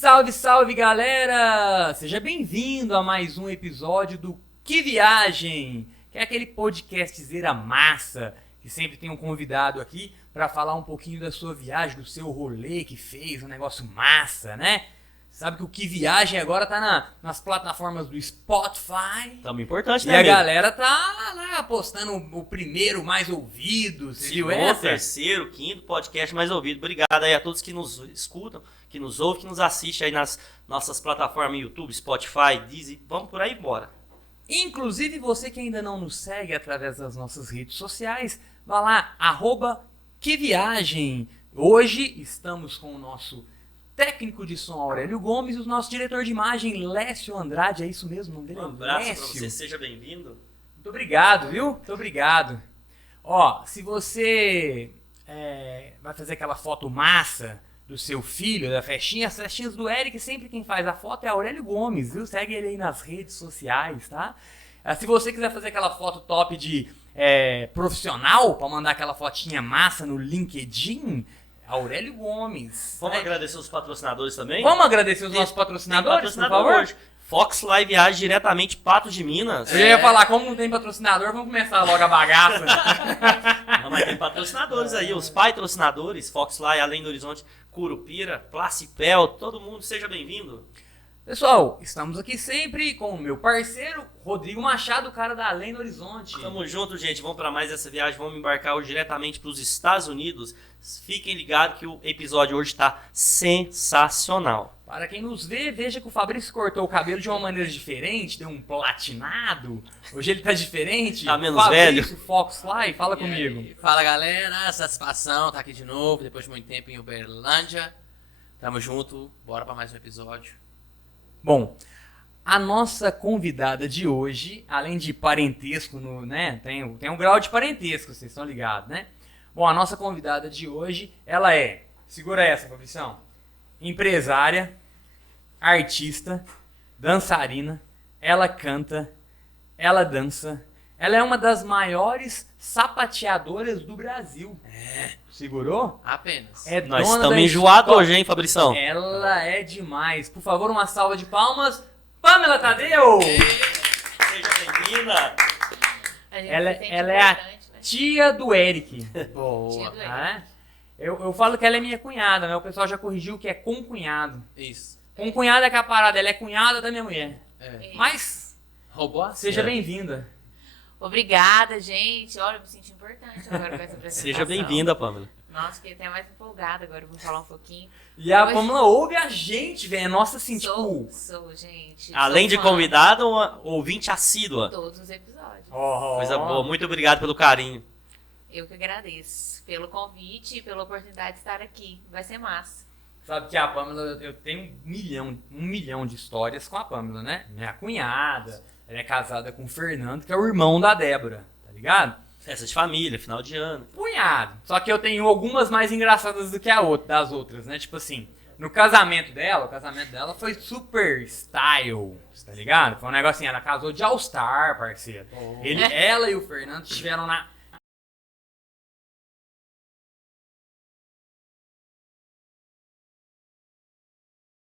Salve, salve, galera! Seja bem-vindo a mais um episódio do Que Viagem, que é aquele podcastzeira massa, que sempre tem um convidado aqui para falar um pouquinho da sua viagem, do seu rolê que fez, um negócio massa, né? Sabe que o Que Viagem agora tá nas plataformas do Spotify. Tamo importante, E né, a amigo? galera tá lá postando o primeiro mais ouvido. Você viu Segundo, essa? terceiro, quinto podcast mais ouvido. Obrigado aí a todos que nos escutam, que nos ouvem, que nos assistem aí nas nossas plataformas YouTube, Spotify, Deezer. Vamos por aí, bora. Inclusive você que ainda não nos segue através das nossas redes sociais, vá lá, @queviagem. Hoje estamos com o nosso técnico de som Aurélio Gomes e o nosso diretor de imagem Lécio Andrade. É isso mesmo, o nome dele Um é abraço pra Lécio. você, seja bem-vindo. Muito obrigado, viu? Muito obrigado. Ó, se você vai fazer aquela foto massa do seu filho, da festinha, as festinhas do Eric, sempre quem faz a foto é Aurélio Gomes, viu? Segue ele aí nas redes sociais, tá? Se você quiser fazer aquela foto top de profissional, pra mandar aquela fotinha massa no LinkedIn, Aurélio Gomes. Vamos agradecer os patrocinadores também? Vamos agradecer os nossos Tem patrocinadores, patrocinador por favor? hoje. Fox Live Viagem diretamente Patos de Minas. Eu ia falar, como não tem patrocinador, vamos começar logo a bagaça. Não, mas tem patrocinadores aí, os patrocinadores, Fox Live, Além do Horizonte, Curupira, Placipel, todo mundo, seja bem-vindo. Pessoal, estamos aqui sempre com o meu parceiro, Rodrigo Machado, o cara da Além do Horizonte. Tamo junto, gente. Vamos para mais essa viagem. Vamos embarcar hoje diretamente para os Estados Unidos. Fiquem ligados que o episódio hoje está sensacional. Para quem nos vê, veja que o Fabrício cortou o cabelo de uma maneira diferente, deu um platinado. Hoje ele tá diferente. Tá menos Fabrício, Foxfly, fala E comigo. aí? Fala, galera, satisfação tá aqui de novo, depois de muito tempo em Uberlândia. Tamo junto, bora pra mais um episódio. Bom, a nossa convidada de hoje, além de parentesco, tem um grau de parentesco, vocês estão ligados, né? Bom, a nossa convidada de hoje, ela é, segura essa, Fabricião, empresária, artista, dançarina, ela canta, ela dança, ela é uma das maiores sapateadoras do Brasil. Segurou? Apenas. É Nós dona estamos da enjoados história. hoje, hein, Fabrição? Ela é demais. Por favor, uma salva de palmas. Pamela Tadeu! Seja bem-vinda. A gente Ela, se sente ela é a importante, né? tia do Eric. Boa. Tia do Eric. Tá? Eu falo que ela é minha cunhada, né? O pessoal já corrigiu que é concunhado. Isso. Concunhada é que é a parada, ela é cunhada da minha mulher. É. Mas, Roubou a seja É. bem-vinda. Obrigada, gente. Olha, eu me senti importante agora com essa apresentação. Seja bem-vinda, Pamela. Nossa, fiquei até mais empolgada agora. Vou falar um pouquinho. E a Oi. Pamela ouve a gente, velho. Nossa, assim, tipo... Sou, gente. Além sou de fã convidada, uma ouvinte assídua. de todos os episódios. Coisa boa. Muito obrigado pelo carinho. Eu que agradeço pelo convite e pela oportunidade de estar aqui. Vai ser massa. Sabe que a Pamela, eu tenho um milhão de histórias com a Pamela, né? Minha cunhada, ela é casada com o Fernando, que é o irmão da Débora, tá ligado? Festa de família, final de ano. Cunhado. Só que eu tenho algumas mais engraçadas do que das outras, né? Tipo assim, no casamento dela, o casamento dela foi super style, tá ligado? Foi um negócio assim, ela casou de All-Star, parceiro. Ela e o Fernando estiveram na...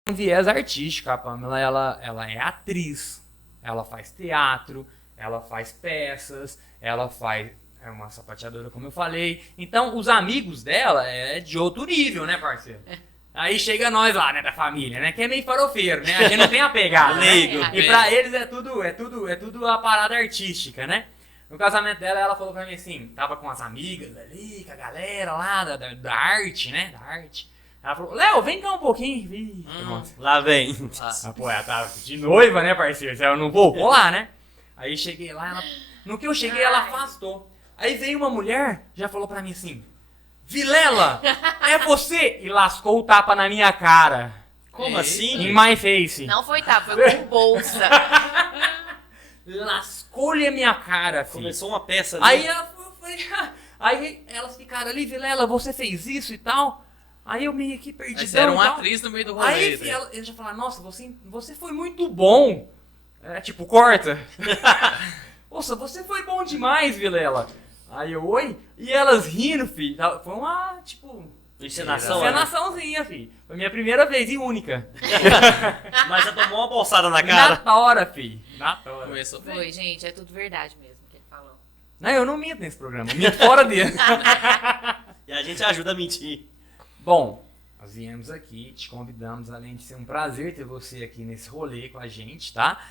Um viés artístico, a Pamela, ela é atriz, ela faz teatro, ela faz peças, é uma sapateadora, como eu falei. Então, os amigos dela é de outro nível, né, parceiro? Aí chega nós lá, né, da família, né, que é meio farofeiro, né? A gente não tem a pegada, né? Leigo. E pra eles é tudo a parada artística, né? No casamento dela, ela falou pra mim assim, tava com as amigas ali, com a galera lá da arte, né, da arte. Ela falou, Léo, vem cá um pouquinho. Ih, nossa. Lá vem. Ah, pô, ela tava de noiva, né, parceiro? Eu não vou lá, né? Aí cheguei lá, no que eu cheguei, ela afastou. Aí veio uma mulher, já falou pra mim assim, Vilela, é você? E lascou o tapa na minha cara. Como Ei. assim? In my face. Não foi tapa, foi com bolsa. Lascou-lhe a minha cara, filho. Começou uma peça ali. Aí ela foi, aí elas ficaram ali, Vilela, você fez isso e tal. Aí eu meio que perdidão Mas era e uma tal. atriz no meio do rolê. Aí né? eles já falaram, nossa, você foi muito bom. É, tipo, corta. Nossa, você foi bom demais, Vilela. Aí eu, oi? E elas rindo, filho. Foi uma, tipo, Encenação, né? Encenaçãozinha, filho. Foi minha primeira vez e única. Mas já tomou uma bolsada na cara. Na hora, filho. Na hora. Começou bem. Foi, gente, é tudo verdade mesmo que ele falou. Não, eu não minto nesse programa. Eu minto fora dele. E a gente ajuda a mentir. Bom, nós viemos aqui, te convidamos, além de ser um prazer ter você aqui nesse rolê com a gente, tá?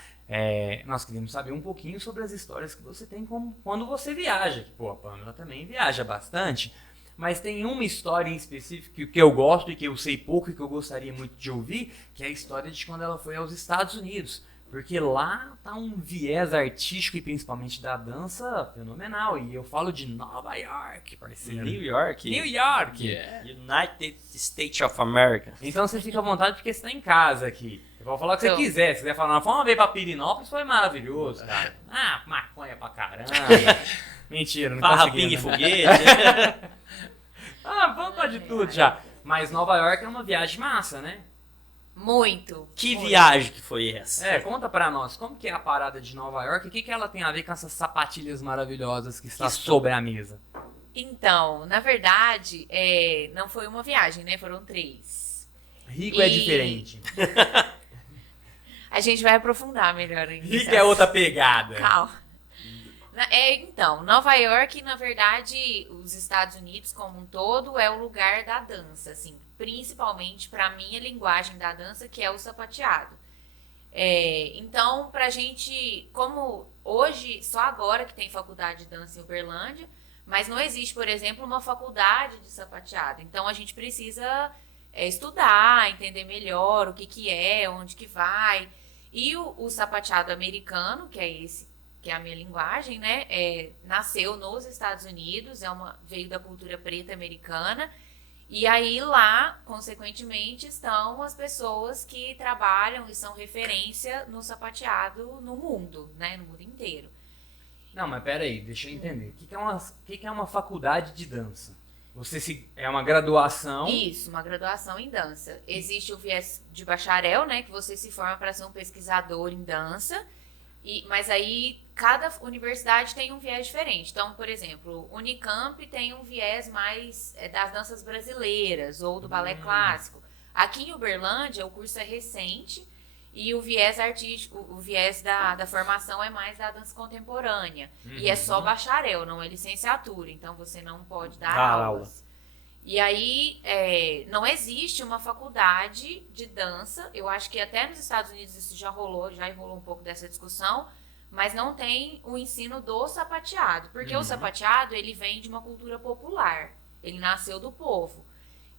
Nós queríamos saber um pouquinho sobre as histórias que você tem quando você viaja. Que, pô, a Pamela também viaja bastante. Mas tem uma história em específico que eu gosto e que eu sei pouco e que eu gostaria muito de ouvir, que é a história de quando ela foi aos Estados Unidos. Porque lá tá um viés artístico e principalmente da dança fenomenal. E eu falo de Nova York, parceiro. New York. New York! Yeah. United States of America. Então você fica à vontade porque você tá em casa aqui. Você pode falar o que você Então. quiser. Se quiser falar, vamos ver pra Pirinópolis, foi maravilhoso, cara. Ah, maconha pra caramba. Mentira, não Farra, consegui, pingue e né? foguete. Vamos pra de tudo já. Mas Nova York é uma viagem massa, né? Muito. Que muito. viagem que foi essa? Conta pra nós, como que é a parada de Nova York? O que ela tem a ver com essas sapatilhas maravilhosas que está Isso. sobre a mesa? Então, na verdade, não foi uma viagem, né? Foram 3. Rico é E- diferente. A gente vai aprofundar melhor ainda. Rico é outra pegada. Calma. Então, Nova York, na verdade, os Estados Unidos como um todo é o lugar da dança, assim, principalmente para minha linguagem da dança, que é o sapateado. Então, pra gente, como hoje, só agora que tem faculdade de dança em Uberlândia, mas não existe, por exemplo, uma faculdade de sapateado. Então, a gente precisa estudar, entender melhor o que é, onde que vai. E o sapateado americano, que é esse, que é a minha linguagem, né? Nasceu nos Estados Unidos, veio da cultura preta americana. E aí lá, consequentemente, estão as pessoas que trabalham e são referência no sapateado no mundo, né? No mundo inteiro. Não, mas pera aí, deixa eu entender. O que é uma faculdade de dança? É uma graduação? Isso, uma graduação em dança. Existe o viés de bacharel, né? Que você se forma para ser um pesquisador em dança. Mas aí cada universidade tem um viés diferente. Então, por exemplo, Unicamp tem um viés mais das danças brasileiras ou do balé clássico. Aqui em Uberlândia, o curso é recente e o viés artístico, o viés da formação é mais da dança contemporânea. E é só bacharel, não é licenciatura. Então, você não pode dar aulas. E aí, não existe uma faculdade de dança. Eu acho que até nos Estados Unidos isso já enrolou um pouco dessa discussão, mas não tem o ensino do sapateado. Porque o sapateado, ele vem de uma cultura popular. Ele nasceu do povo.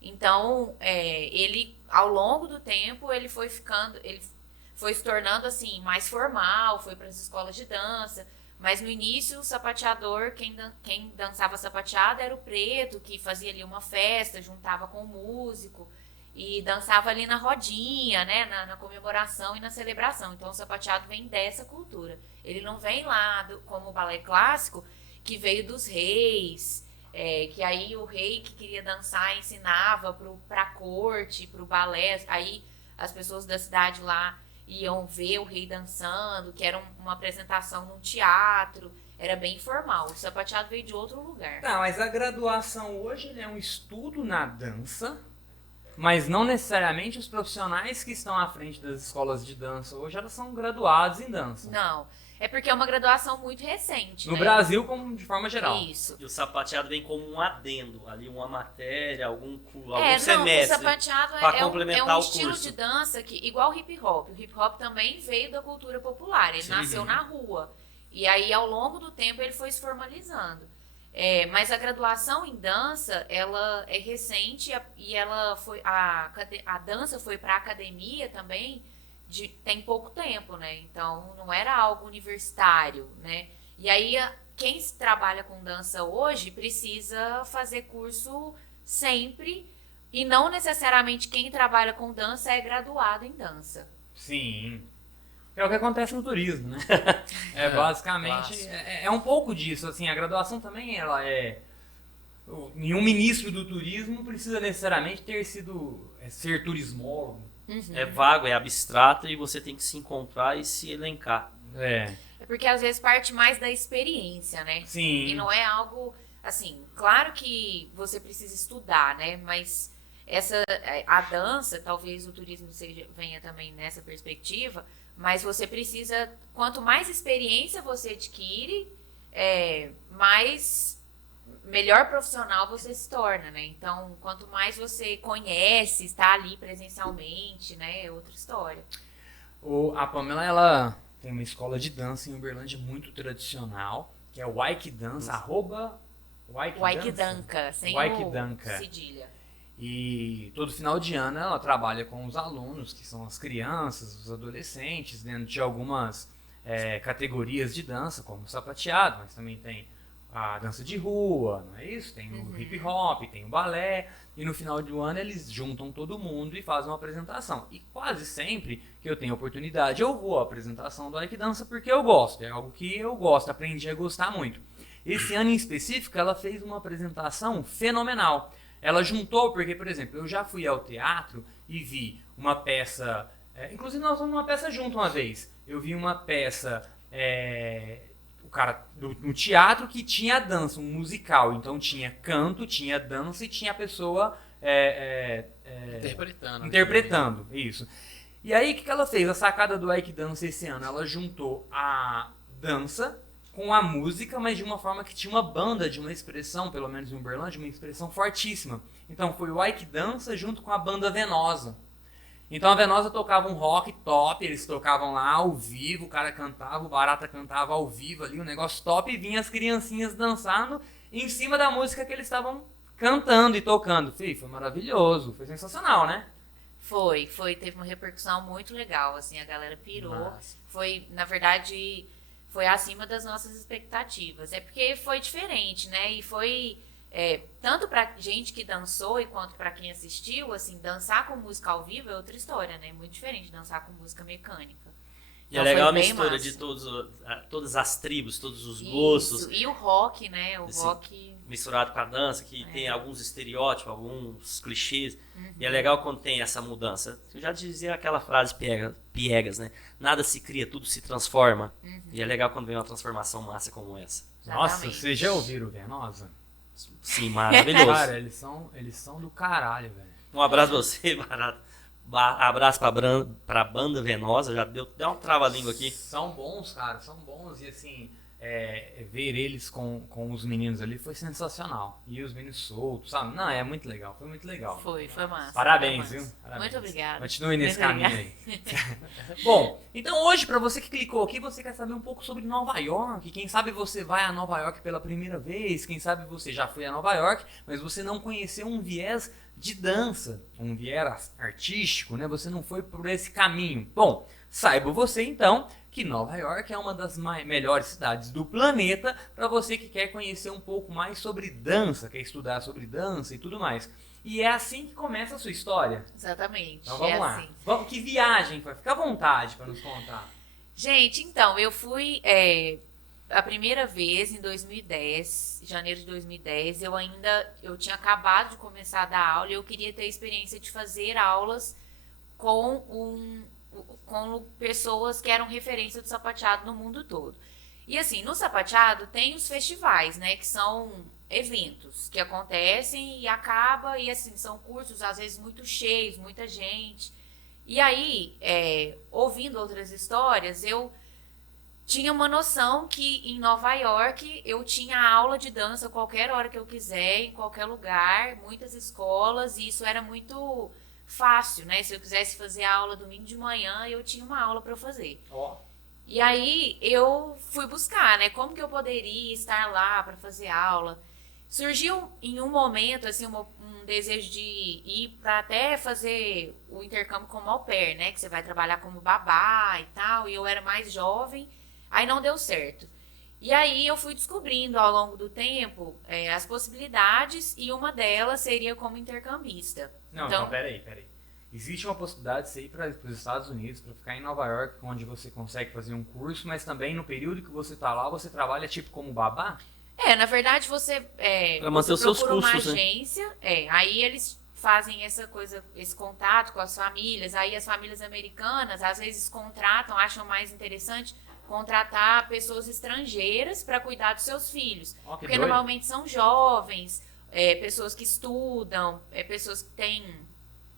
Então, ele, ao longo do tempo, ele foi se tornando assim, mais formal, foi para as escolas de dança. Mas no início, o sapateador, quem dançava sapateado era o preto, que fazia ali uma festa, juntava com o músico e dançava ali na rodinha, né, na comemoração e na celebração. Então, o sapateado vem dessa cultura. Ele não vem lá como o balé clássico, que veio dos reis, que aí o rei que queria dançar ensinava para a corte, para o balé. Aí as pessoas da cidade lá iam ver o rei dançando, que era uma apresentação num teatro, era bem formal. O sapateado veio de outro lugar. Tá, mas a graduação hoje é um estudo na dança, mas não necessariamente os profissionais que estão à frente das escolas de dança hoje, elas são graduados em dança. Não, é porque é uma graduação muito recente, No né? Brasil, como de forma geral. Isso. E o sapateado vem como um adendo, ali uma matéria, algum Não, semestre. o sapateado pra é complementar um o estilo curso. de dança que, igual o hip hop. O hip hop também veio da cultura popular, ele nasceu na rua. E aí, ao longo do tempo, ele foi se formalizando. Mas a graduação em dança, ela é recente e ela foi a dança foi para a academia também tem pouco tempo, né? Então, não era algo universitário, né? E aí, quem trabalha com dança hoje precisa fazer curso sempre e não necessariamente quem trabalha com dança é graduado em dança. Sim. É o que acontece no turismo, né? Basicamente, é um pouco disso, assim, a graduação também, ela nenhum ministro do turismo precisa necessariamente ser turismólogo. É vago, é abstrato e você tem que se encontrar e se elencar. É porque às vezes parte mais da experiência, né? Sim. E não é algo, assim, claro que você precisa estudar, né? Mas a dança, talvez o turismo venha também nessa perspectiva, mas você precisa, quanto mais experiência você adquire, melhor profissional você se torna, né? Então, quanto mais você conhece, está ali presencialmente, né? É outra história. A Pamela, ela tem uma escola de dança em Uberlândia muito tradicional, que é o Waik Dança, Waik Danca, sem Waik Danca. o cedilha. E todo final de ano ela trabalha com os alunos, que são as crianças, os adolescentes, dentro de algumas categorias de dança, como o sapateado, mas também tem a dança de rua, não é isso? Tem o hip hop, tem o balé, e no final do ano eles juntam todo mundo e fazem uma apresentação. E quase sempre que eu tenho oportunidade, eu vou à apresentação do Waik Dança porque eu gosto, é algo que eu gosto, aprendi a gostar muito. Esse ano em específico ela fez uma apresentação fenomenal. Ela juntou, porque, por exemplo, eu já fui ao teatro e vi uma peça, inclusive nós fomos numa peça junto uma vez, eu vi uma peça... o cara no teatro que tinha dança, um musical. Então tinha canto, tinha dança e tinha a pessoa interpretando. Isso. E aí o que ela fez? A sacada do Waik Dança esse ano, ela juntou a dança com a música, mas de uma forma que tinha uma banda de uma expressão, pelo menos em Uberlândia, uma expressão fortíssima. Então foi o Waik Dança junto com a banda Venosa. Então a Venosa tocava um rock top, eles tocavam lá ao vivo, o cara cantava, o Barata cantava ao vivo ali, um negócio top, e vinha as criancinhas dançando em cima da música que eles estavam cantando e tocando. Foi maravilhoso, foi sensacional, né? Teve uma repercussão muito legal, assim, a galera pirou. Nossa. Na verdade, foi acima das nossas expectativas. É porque foi diferente, né? E foi... tanto pra gente que dançou e quanto pra quem assistiu, assim, dançar com música ao vivo é outra história, né? Muito diferente de dançar com música mecânica. E é legal a mistura de todas as tribos, todos os gostos. Isso. E o rock, né? Rock... Misturado com a dança, que tem alguns estereótipos, alguns clichês. E é legal quando tem essa mudança. Eu já dizia aquela frase piegas, né? Nada se cria, tudo se transforma. E é legal quando vem uma transformação massa como essa. Nossa, Exatamente. vocês já ouviram Venosa? Sim, maravilhoso. Cara, eles são do caralho, velho. Um abraço pra você, Barato. Abraço pra banda Venosa. Já deu uma trava-língua aqui. São bons, cara, são bons. E assim, ver eles com os meninos ali foi sensacional. E os meninos soltos, sabe? Não, é muito legal, foi muito legal. Foi massa. Parabéns, foi viu? massa. Parabéns. Muito obrigada. Continue nesse Muito caminho aí. Bom, então hoje, pra você que clicou aqui, você quer saber um pouco sobre Nova York. Quem sabe você vai a Nova York pela primeira vez, quem sabe você já foi a Nova York, mas você não conheceu um viés de dança, um viés artístico, né? Você não foi por esse caminho. Bom, saiba você então que Nova York é uma das melhores cidades do planeta para você que quer conhecer um pouco mais sobre dança, quer estudar sobre dança e tudo mais. E é assim que começa a sua história. Exatamente. Então vamos lá. Assim. Que viagem foi? Fica à vontade para nos contar. Gente, então, eu fui a primeira vez em 2010, janeiro de 2010. Eu tinha acabado de começar a dar aula e eu queria ter a experiência de fazer aulas com pessoas que eram referência do sapateado no mundo todo. E assim, no sapateado tem os festivais, né, que são eventos que acontecem e acaba, e assim, são cursos às vezes muito cheios, muita gente. E aí, ouvindo outras histórias, eu tinha uma noção que em Nova York eu tinha aula de dança qualquer hora que eu quiser, em qualquer lugar, muitas escolas, e isso era muito fácil, né? Se eu quisesse fazer a aula domingo de manhã, eu tinha uma aula para eu fazer. E aí eu fui buscar, né? Como que eu poderia estar lá para fazer aula? Surgiu em um momento assim um desejo de ir para até fazer o intercâmbio como au pair, né? Que você vai trabalhar como babá e tal. E eu era mais jovem, aí não deu certo. E aí eu fui descobrindo ao longo do tempo as possibilidades, e uma delas seria como intercambista. Então, peraí. Existe uma possibilidade de você ir para os Estados Unidos, para ficar em Nova York, onde você consegue fazer um curso, mas também no período que você está lá, você trabalha tipo como babá? Na verdade você para manter os seus procura custos, uma agência, aí eles fazem essa coisa, esse contato com as famílias, aí as famílias americanas às vezes contratam, acham mais interessante contratar pessoas estrangeiras para cuidar dos seus filhos. Ó, que Porque doido. normalmente são jovens, pessoas que estudam, pessoas que têm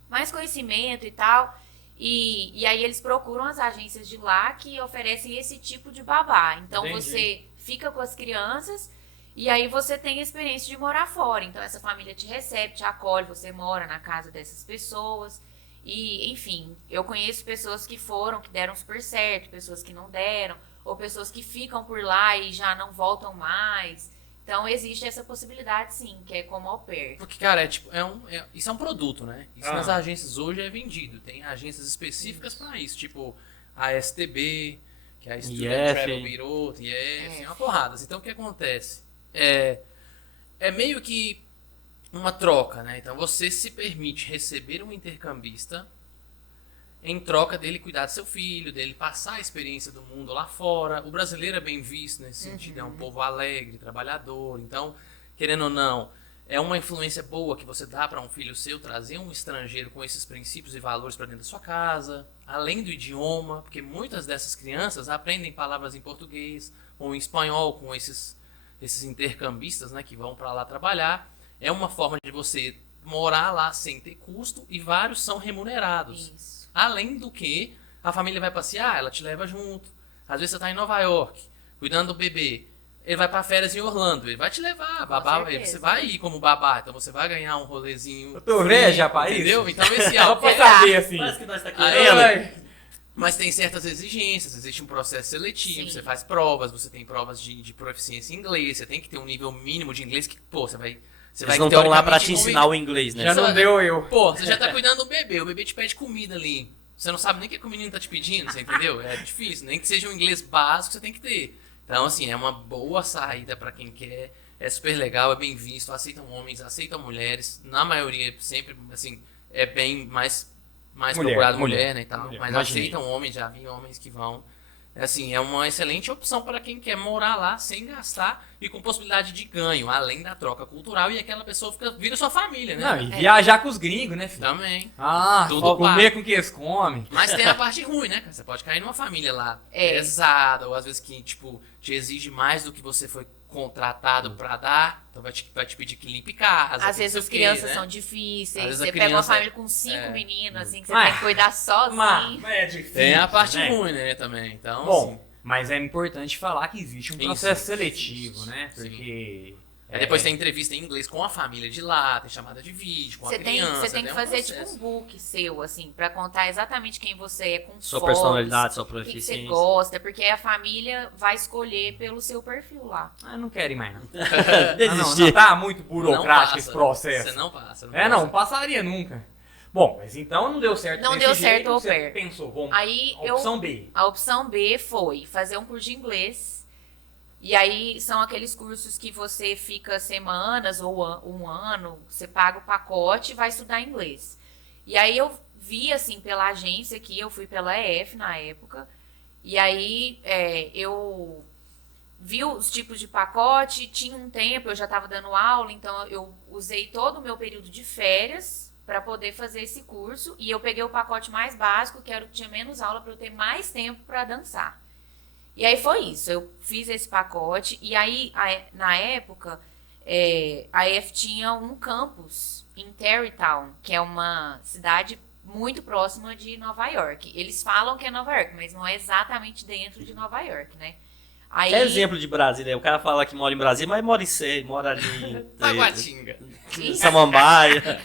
mais conhecimento e tal. E aí eles procuram as agências de lá que oferecem esse tipo de babá. Então Entendi. você fica com as crianças e aí você tem a experiência de morar fora. Então essa família te recebe, te acolhe, você mora na casa dessas pessoas. E, enfim, eu conheço pessoas que foram, que deram super certo, pessoas que não deram, ou pessoas que ficam por lá e já não voltam mais. Então existe essa possibilidade, sim, que é como au pair. Porque, cara, isso é um produto, né? Isso Ah. nas agências hoje é vendido. Tem agências específicas pra isso, tipo a STB, que é a Student IF. Travel Bureau, IF, é uma porrada. Então o que acontece? É meio que uma troca, né? Então você se permite receber um intercambista em troca dele cuidar do seu filho, dele passar a experiência do mundo lá fora. O brasileiro é bem visto nesse sentido, é um povo alegre, trabalhador. Então, querendo ou não, é uma influência boa que você dá para um filho seu trazer um estrangeiro com esses princípios e valores para dentro da sua casa, além do idioma, porque muitas dessas crianças aprendem palavras em português ou em espanhol com esses intercambistas, né, que vão para lá trabalhar. É uma forma de você morar lá sem ter custo e vários são remunerados. Isso. Além do que, a família vai passear, ela te leva junto. Às vezes você tá em Nova York, cuidando do bebê. Ele vai pra férias em Orlando, ele vai te levar, babá, certeza. você vai ir como babá, então você vai ganhar um rolezinho. Eu tô velho já pra isso. Entendeu? Então esse Só pra é, saber, assim. Parece que nós tá Aí, querendo. Ai. mas tem certas exigências, existe um processo seletivo, Sim. você faz provas, você tem provas de proficiência em inglês, você tem que ter um nível mínimo de inglês que, pô, você vai Eles não estão lá pra te teoricamente ensinar o inglês, né? Já não deu eu. Pô, você já tá cuidando do bebê, o bebê te pede comida ali. Você não sabe nem o que o menino tá te pedindo, você entendeu? É difícil, nem que seja um inglês básico, você tem que ter. Então, assim, é uma boa saída pra quem quer, é super legal, é bem visto, aceitam homens, aceitam mulheres, na maioria, sempre, assim, é bem mais procurado mulher, né, e tal, mulher, mas imaginei. aceitam homens, já vi homens que vão. Assim, é uma excelente opção para quem quer morar lá sem gastar e com possibilidade de ganho, além da troca cultural, e aquela pessoa vira sua família, né? Não, e viajar com os gringos, né, filho? Também. Ah, Tudo só comer pago. com o que eles comem. Mas tem a parte ruim, né? Você pode cair numa família lá pesada, ou às vezes que, tipo, te exige mais do que você foi contratado pra dar. Então vai te pedir que limpe casa. Às que vezes não as sei o quê, crianças né? são Às difíceis. vezes Você a pega uma criança- família com 5 é. meninos, assim, que você Mas- tem que cuidar sozinho. Mas é difícil. Tem a parte né? ruim, né, também. Então, Bom, assim, mas é importante falar que existe um Isso, processo isso, seletivo, isso. né? Sim. Porque. aí depois tem entrevista em inglês com a família de lá, tem chamada de vídeo com a Você tem, criança. você tem que um fazer processo. tipo um book seu, assim, pra contar exatamente quem você é, com Sua fotos, personalidade, sua o que você proficiência. gosta, porque aí a família vai escolher pelo seu perfil lá. Ah, não quero ir mais, não. Ah, não, Desistir. tá muito Não burocrático passa. esse processo. Você não passa. É, não passaria nunca. Bom, mas então não deu certo. Não desse deu jeito, certo o au você pair. pensou, bom, Aí a opção B. A opção B foi fazer um curso de inglês. E aí são aqueles cursos que você fica semanas ou um ano, você paga o pacote e vai estudar inglês. E aí eu vi, assim, pela agência aqui, eu fui pela EF na época, e aí eu vi os tipos de pacote, tinha um tempo, eu já estava dando aula, então eu usei todo o meu período de férias para poder fazer esse curso, e eu peguei o pacote mais básico, que era o que tinha menos aula, para eu ter mais tempo para dançar. E aí foi isso, eu fiz esse pacote, e aí, na época, a EF tinha um campus em Tarrytown, que é uma cidade muito próxima de Nova York. Eles falam que é Nova York, mas não é exatamente dentro de Nova York, né? Aí, É exemplo de Brasília. O cara fala que mora em Brasília, mas mora em Sé, mora ali Taguatinga. em Samambaia.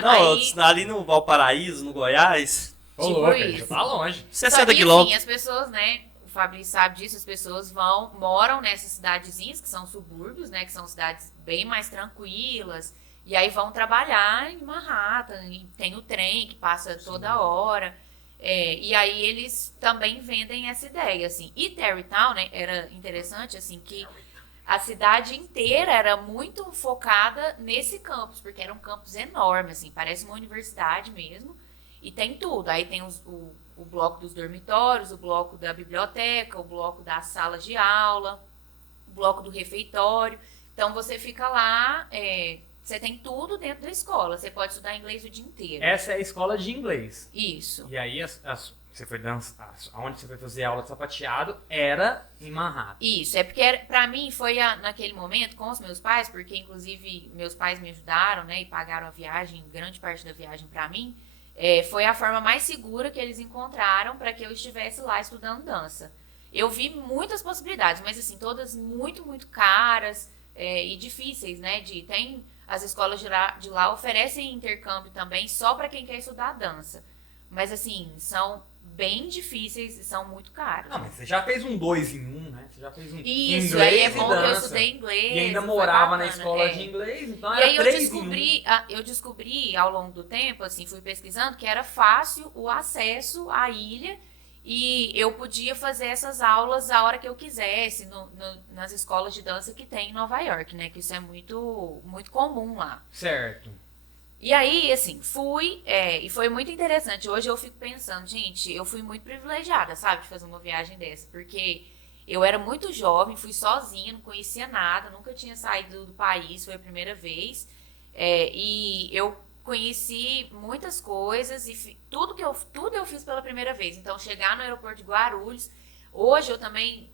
Não, Aí- ali no Valparaíso, no Goiás. Ô, tipo louco, isso. já tá longe. 60 Só que, quilômetros. assim, as pessoas, né? O Fabrício sabe disso, as pessoas moram nessas cidadezinhas, que são subúrbios, né? Que são cidades bem mais tranquilas. E aí vão trabalhar em Manhattan. E tem o trem que passa toda hora. E aí eles também vendem essa ideia, assim. E Tarrytown, né? Era interessante, assim, que a cidade inteira era muito focada nesse campus, porque era um campus enorme, assim, parece uma universidade mesmo. E tem tudo. Aí tem o bloco dos dormitórios, o bloco da biblioteca, o bloco das salas de aula, o bloco do refeitório. Então você fica lá você tem tudo dentro da escola. Você pode estudar inglês o dia inteiro. Essa é a escola de inglês. Isso. E aí, você foi dançar, onde você foi fazer aula de sapateado era em Manhattan. Isso, é porque pra mim foi naquele momento com os meus pais, porque inclusive meus pais me ajudaram, né, e pagaram a viagem, grande parte da viagem pra mim. Foi a forma mais segura que eles encontraram para que eu estivesse lá estudando dança. Eu vi muitas possibilidades, mas assim, todas muito, muito caras e difíceis, né? As escolas de lá oferecem intercâmbio também só para quem quer estudar dança. Mas assim, são bem difíceis e são muito caros. Não, mas você já fez um 2 em 1, né? Você já fez um Isso, inglês aí é e bom que eu dança. estudei inglês. E ainda foi morava na bacana, escola de inglês, então E era aí 3 em 1. eu descobri ao longo do tempo, assim, fui pesquisando, que era fácil o acesso à ilha e eu podia fazer essas aulas a hora que eu quisesse nas escolas de dança que tem em Nova York, né? Que isso é muito, muito comum lá. Certo. E aí, assim, fui, e foi muito interessante. Hoje eu fico pensando, gente, eu fui muito privilegiada, sabe, de fazer uma viagem dessa, porque eu era muito jovem, fui sozinha, não conhecia nada, nunca tinha saído do país, foi a primeira vez, e eu conheci muitas coisas e tudo eu fiz pela primeira vez. Então, chegar no aeroporto de Guarulhos, hoje eu também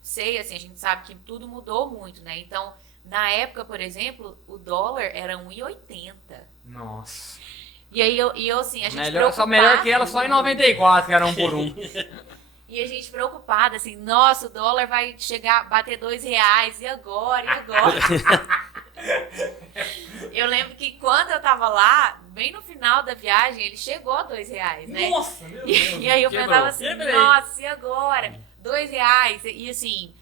sei, assim, a gente sabe que tudo mudou muito, né? Então, na época, por exemplo, o dólar era 1,80. Nossa. E aí eu assim, a gente Melhor que ela, só em 94, que era 1 por 1. E a gente preocupada, assim, nossa, o dólar vai bater R$2, e agora? Eu lembro que quando eu tava lá, bem no final da viagem, ele chegou a R$2, né? Nossa, meu Deus. E aí eu pensava assim, Quebrei. nossa, e agora? R$2. E assim,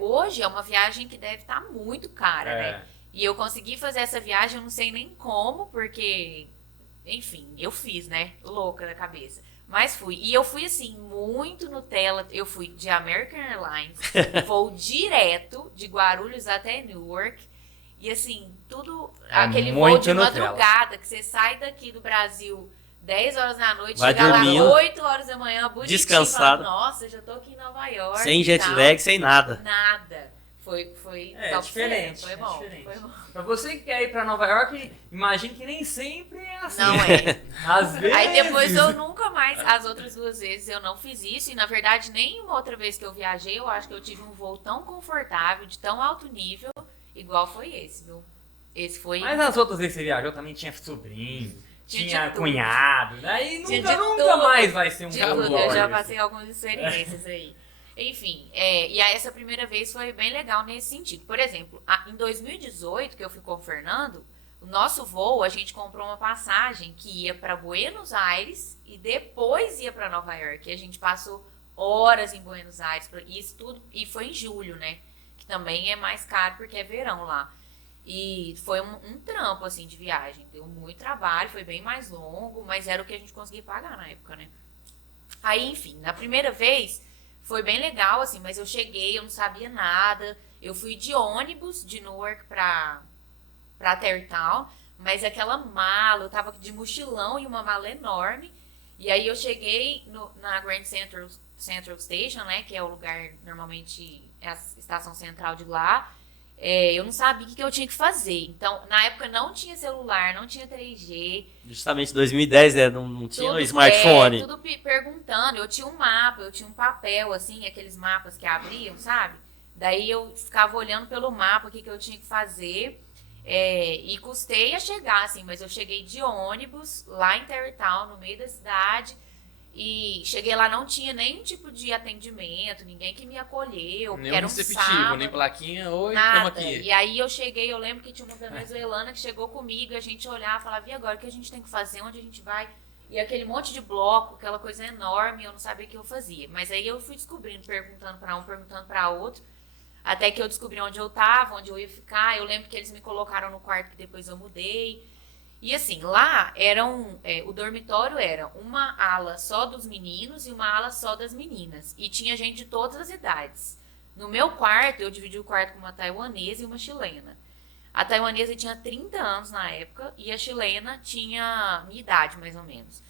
hoje é uma viagem que deve estar muito cara, né? E eu consegui fazer essa viagem, eu não sei nem como, porque, enfim, eu fiz, né? Louca da cabeça. Mas fui. E eu fui, assim, muito Nutella. Eu fui de American Airlines, voo direto de Guarulhos até Newark. E, assim, tudo... aquele voo de madrugada, que você sai daqui do Brasil 10 horas da noite, vai chega dormindo, lá 8 horas da manhã, bonitinho. Descansado. Fala, nossa, já tô aqui em Nova York. Sem jet lag, sem nada. Nada. Foi diferente. Foi bom. Diferente. Foi bom. Pra você que quer ir pra Nova York, imagine que nem sempre é assim. Não é. Às vezes. Aí depois eu nunca mais, as outras 2 vezes eu não fiz isso. E na verdade, nenhuma outra vez que eu viajei, eu acho que eu tive um voo tão confortável, de tão alto nível, igual foi esse, viu? Esse foi... Mas as outras vezes que você viajou também tinha sobrinho, tinha de cunhado. Daí Tinha nunca de tudo. mais vai ser um de caso tudo. Eu já glório. passei algumas experiências aí. Enfim, e aí essa primeira vez foi bem legal nesse sentido. Por exemplo, em 2018, que eu fui com o Fernando, o nosso voo, a gente comprou uma passagem que ia para Buenos Aires e depois ia para Nova York. E a gente passou horas em Buenos Aires, isso tudo, e foi em julho, né? Que também é mais caro porque é verão lá. E foi um trampo, assim, de viagem. Deu muito trabalho, foi bem mais longo, mas era o que a gente conseguia pagar na época, né? Aí, enfim, na primeira vez... foi bem legal, assim, mas eu cheguei, eu não sabia nada. Eu fui de ônibus de Newark pra Tarrytown, mas aquela mala, eu tava de mochilão e uma mala enorme. E aí eu cheguei na Grand Central Station, né, que é o lugar, normalmente, é a estação central de lá. Eu não sabia o que eu tinha que fazer. Então, na época não tinha celular, não tinha 3G. Justamente em 2010, né? Não tinha Tudo, smartphone. Tudo perguntando. Eu tinha um mapa, eu tinha um papel, assim, aqueles mapas que abriam, sabe? Daí eu ficava olhando pelo mapa o que eu tinha que fazer. E custei a chegar, assim, mas eu cheguei de ônibus lá em Tarrytown, no meio da cidade. E cheguei lá, não tinha nenhum tipo de atendimento, ninguém que me acolheu, porque Nem era um receptivo, sábado. nem plaquinha, oi, Nada. estamos aqui. E aí eu cheguei, eu lembro que tinha uma venezuelana que chegou comigo, e a gente olhava e falava, e agora, o que a gente tem que fazer, onde a gente vai? E aquele monte de bloco, aquela coisa enorme, eu não sabia o que eu fazia. Mas aí eu fui descobrindo, perguntando pra um, perguntando pra outro, até que eu descobri onde eu tava, onde eu ia ficar. Eu lembro que eles me colocaram no quarto que depois eu mudei. E assim, lá o dormitório era uma ala só dos meninos e uma ala só das meninas. E tinha gente de todas as idades. No meu quarto, eu dividi o quarto com uma taiwanesa e uma chilena. A taiwanesa tinha 30 anos na época e a chilena tinha minha idade, mais ou menos.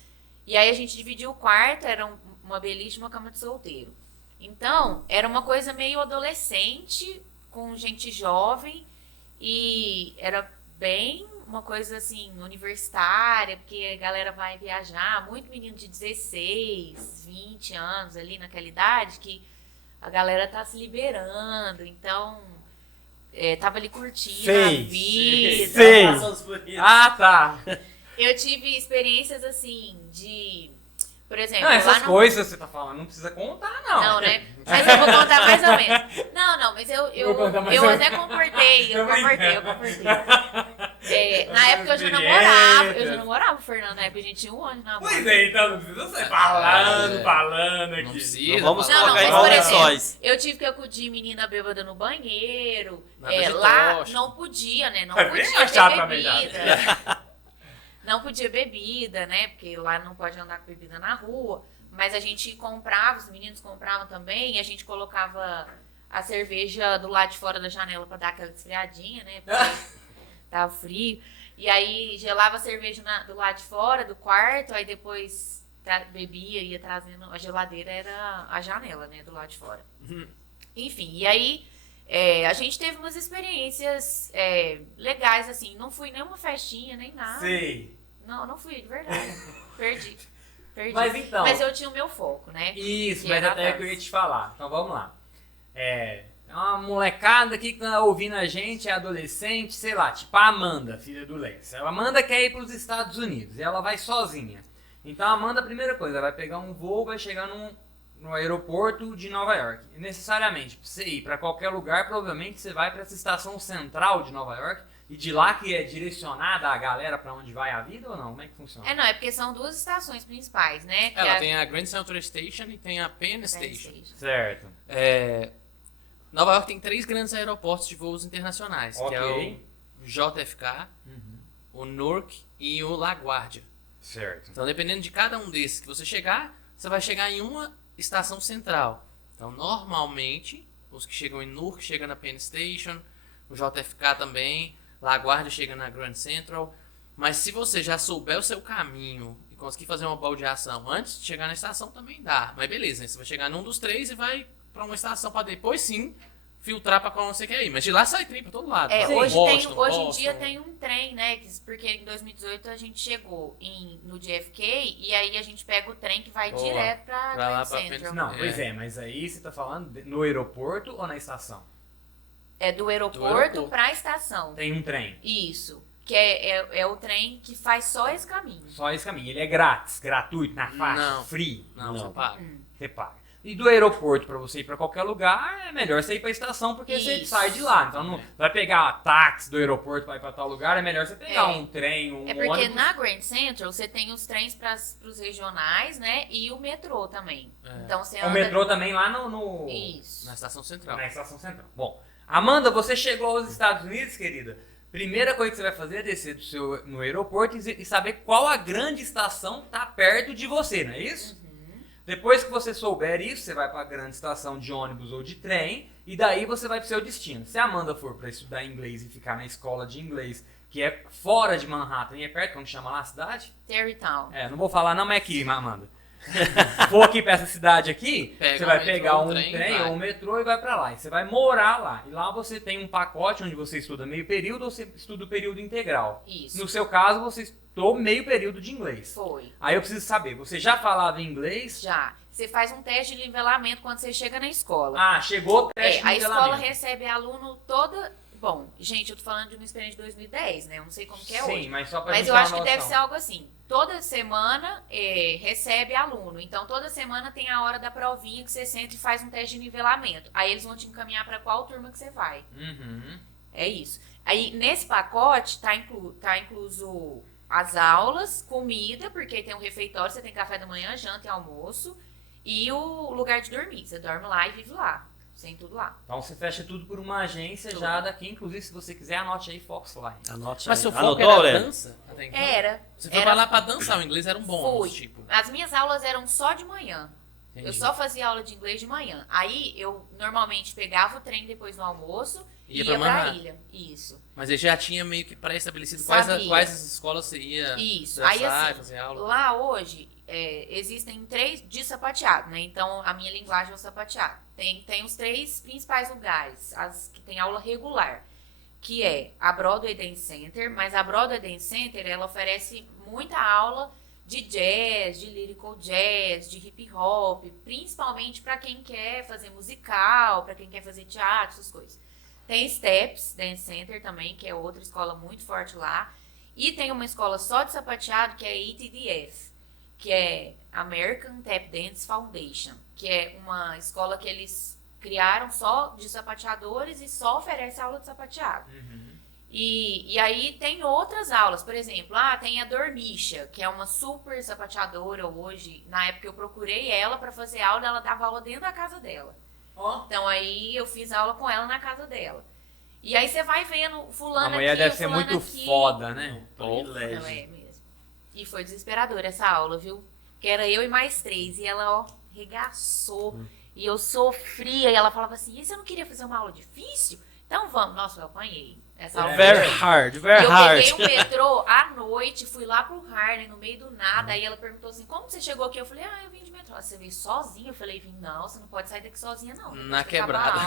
E aí a gente dividiu o quarto, era uma beliche e uma cama de solteiro. Então, era uma coisa meio adolescente, com gente jovem, e era bem uma coisa assim, universitária, porque a galera vai viajar, muito menino de 16, 20 anos ali naquela idade, que a galera tá se liberando, então tava ali curtindo a vida. Sei. Passamos por isso. Ah, tá. Eu tive experiências assim de, por exemplo, Não, essas lá no... coisas que você tá falando, não precisa contar, não. Não, né? Mas eu vou contar mais ou menos. Não, mas eu Vou contar mais ou até menos. comportei, eu Tô comportei. Na época eu já namorava o Fernando, na época a gente tinha 1 ano de namoro. Pois é, então não precisa você falando aqui. Não precisa. Não vamos Não, colocar mas, igual por exemplo, lençóis. eu tive que acudir menina bêbada no banheiro. Nada de Lá tocha. não podia, né? Não É bem podia mais ter chato também, já. bebida. Não podia bebida, né? Porque lá não pode andar com bebida na rua. Mas a gente comprava, os meninos compravam também, e a gente colocava a cerveja do lado de fora da janela pra dar aquela esfriadinha, né? Porque tava frio. E aí gelava a cerveja do lado de fora do quarto, aí depois bebia, ia trazendo. A geladeira era a janela, né? Do lado de fora. Enfim, e aí a gente teve umas experiências legais, assim. Não fui nem uma festinha, nem nada. Sei. Não fui, de verdade. Perdi. Mas então. Mas eu tinha o meu foco, né? Isso, Que mas era até a que eu ia dança. te falar. Então vamos lá. É uma molecada aqui que tá ouvindo a gente, é adolescente, sei lá, tipo a Amanda, filha do Lex. A Amanda quer ir pros Estados Unidos e ela vai sozinha. Então a Amanda, a primeira coisa, vai pegar um voo, vai chegar no aeroporto de Nova York. E necessariamente, pra você ir pra qualquer lugar, provavelmente você vai pra essa estação central de Nova York. E de lá que é direcionada a galera pra onde vai a vida ou não? Como é que funciona? Não, é porque são 2 estações principais, né? Que Ela é tem a Grand Central Station e tem a Penn Station. Certo. Nova York tem 3 grandes aeroportos de voos internacionais, que é Ok. o JFK, o Newark e o LaGuardia. Certo. Então, dependendo de cada um desses que você chegar, você vai chegar em uma estação central. Então, normalmente, os que chegam em Newark chegam na Penn Station, o JFK também, LaGuardia chega na Grand Central. Mas se você já souber o seu caminho e conseguir fazer uma baldeação antes de chegar na estação, também dá. Mas beleza, né? Você vai chegar num dos 3 e vai pra uma estação pra depois sim filtrar pra qual você quer ir. Mas de lá sai trem pra todo lado. Pra Hoje Boston, em dia tem um trem, né? Porque em 2018 a gente chegou no JFK e aí a gente pega o trem que vai Boa. direto pra Pra lá, Grand pra Central. Não, pois mas aí você tá falando no aeroporto ou na estação? É do aeroporto aeroporto. pra estação. Tem um trem. Isso. Que é o trem que faz só esse caminho. Só esse caminho. Ele é grátis, gratuito, na faixa, Não. free. Não, Não. você paga. Você paga. E do aeroporto pra você ir pra qualquer lugar, é melhor você ir pra estação porque você Isso. sai de lá. Então não vai pegar táxi do aeroporto pra ir pra tal lugar, é melhor você pegar um trem, um É porque ônibus. na Grand Central você tem os trens pros regionais, né? E o metrô também. Então você O anda... metrô também lá no... Isso. Na estação central. Na estação central. Bom, Amanda, você chegou aos Estados Unidos, querida. Primeira coisa que você vai fazer é descer no aeroporto e saber qual a grande estação tá perto de você, não é isso? Depois que você souber isso, você vai para a grande estação de ônibus ou de trem e daí você vai para o seu destino. Se a Amanda for para estudar inglês e ficar na escola de inglês, que é fora de Manhattan e é perto, como chama lá a cidade? Tarrytown. Não vou falar não, mas é aqui, Amanda. For aqui pra essa cidade aqui, Pega você um vai metrô, pegar um um trem, trem vai. ou um metrô e vai pra lá. E você vai morar lá. E lá você tem um pacote onde você estuda meio período ou você estuda o período integral. Isso. No seu caso, você estudou meio período de inglês. Foi. Aí eu preciso saber, você já falava inglês? Já. Você faz um teste de nivelamento quando você chega na escola. Ah, chegou o teste de A escola nivelamento. recebe aluno toda... Bom, gente, eu tô falando de uma experiência de 2010, né? Eu não sei como que é Sim, hoje. mas só pra Mas gente eu ter uma acho que deve noção. ser algo assim. Toda semana recebe aluno. Então, toda semana tem a hora da provinha que você senta e faz um teste de nivelamento. Aí eles vão te encaminhar pra qual turma que você vai. Uhum. É isso. Aí, nesse pacote, tá incluso as aulas, comida, porque tem um refeitório, você tem café da manhã, janta e almoço. E o lugar de dormir. Você dorme lá e vive lá. Sem tudo lá. Então você fecha tudo por uma agência Tudo. já daqui. Inclusive, se você quiser, anote aí Foxfly. Anote Mas aí. seu foco Anotou, era Aurélio? dança? Até então? Era. Você foi pra lá pra dançar, o inglês era um bônus, Fui. tipo. As minhas aulas eram só de manhã. Entendi. Eu só fazia aula de inglês de manhã. Aí eu normalmente pegava o trem depois do almoço e Ia ia pra pra Manhattan. ilha. Isso. Mas ele já tinha meio que pré-estabelecido Sabia. quais as escolas você ia Isso. dançar, Aí assim, fazer aula. lá hoje existem 3 de sapateado, né? Então a minha linguagem é o sapateado. Tem os 3 principais lugares, as que tem aula regular, que é a Broadway Dance Center, mas a Broadway Dance Center, ela oferece muita aula de jazz, de lyrical jazz, de hip hop, principalmente para quem quer fazer musical, para quem quer fazer teatro, essas coisas. Tem Steps Dance Center também, que é outra escola muito forte lá. E tem uma escola só de sapateado, que é a ATDF, que é American Tap Dance Foundation, que é uma escola que eles criaram só de sapateadores e só oferece aula de sapateado. E aí tem outras aulas, por exemplo, tem a Dornisha, que é uma super sapateadora hoje. Na época eu procurei ela para fazer aula, ela dava aula dentro da casa dela. Então aí eu fiz aula com ela na casa dela. E aí você vai vendo fulano aqui, A mulher deve ser fulano muito aqui. foda, né? Ela é mesmo. E foi desesperadora essa aula, viu? Que era eu e mais 3. E ela, regaçou. E eu sofria. E ela falava assim, e você não queria fazer uma aula difícil? Então vamos. Nossa, eu apanhei. Essa aula Very hard, very eu hard. peguei um metrô à noite, fui lá pro Harlem, no meio do nada. Aí ela perguntou assim, como você chegou aqui? Eu falei, eu vim de metrô. Você veio sozinha? Eu falei, não, você não pode sair daqui sozinha, não. Na quebrada.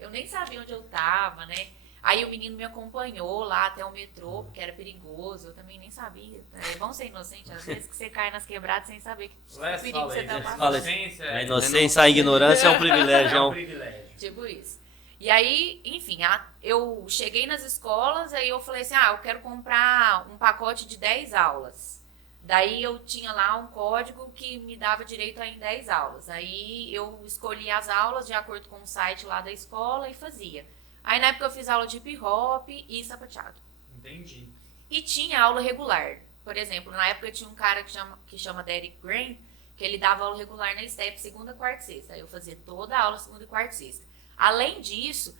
Eu nem sabia onde eu tava, né? Aí o menino me acompanhou lá até o metrô, porque era perigoso. Eu também nem sabia. Vamos ser inocentes, às vezes que você cai nas quebradas sem saber que perigo você tá passando. A inocência, a ignorância é um privilégio. É um privilégio. Tipo isso. E aí, enfim, eu cheguei nas escolas, aí eu falei assim, eu quero comprar um pacote de 10 aulas. Daí eu tinha lá um código que me dava direito a ir em 10 aulas. Aí eu escolhi as aulas de acordo com o site lá da escola e fazia. Aí na época eu fiz aula de hip hop e sapateado. Entendi. E tinha aula regular. Por exemplo, na época tinha um cara que chama Derek Grant, que ele dava aula regular na STEP segunda, quarta e sexta. Aí eu fazia toda a aula segunda, quarta e sexta. Além disso,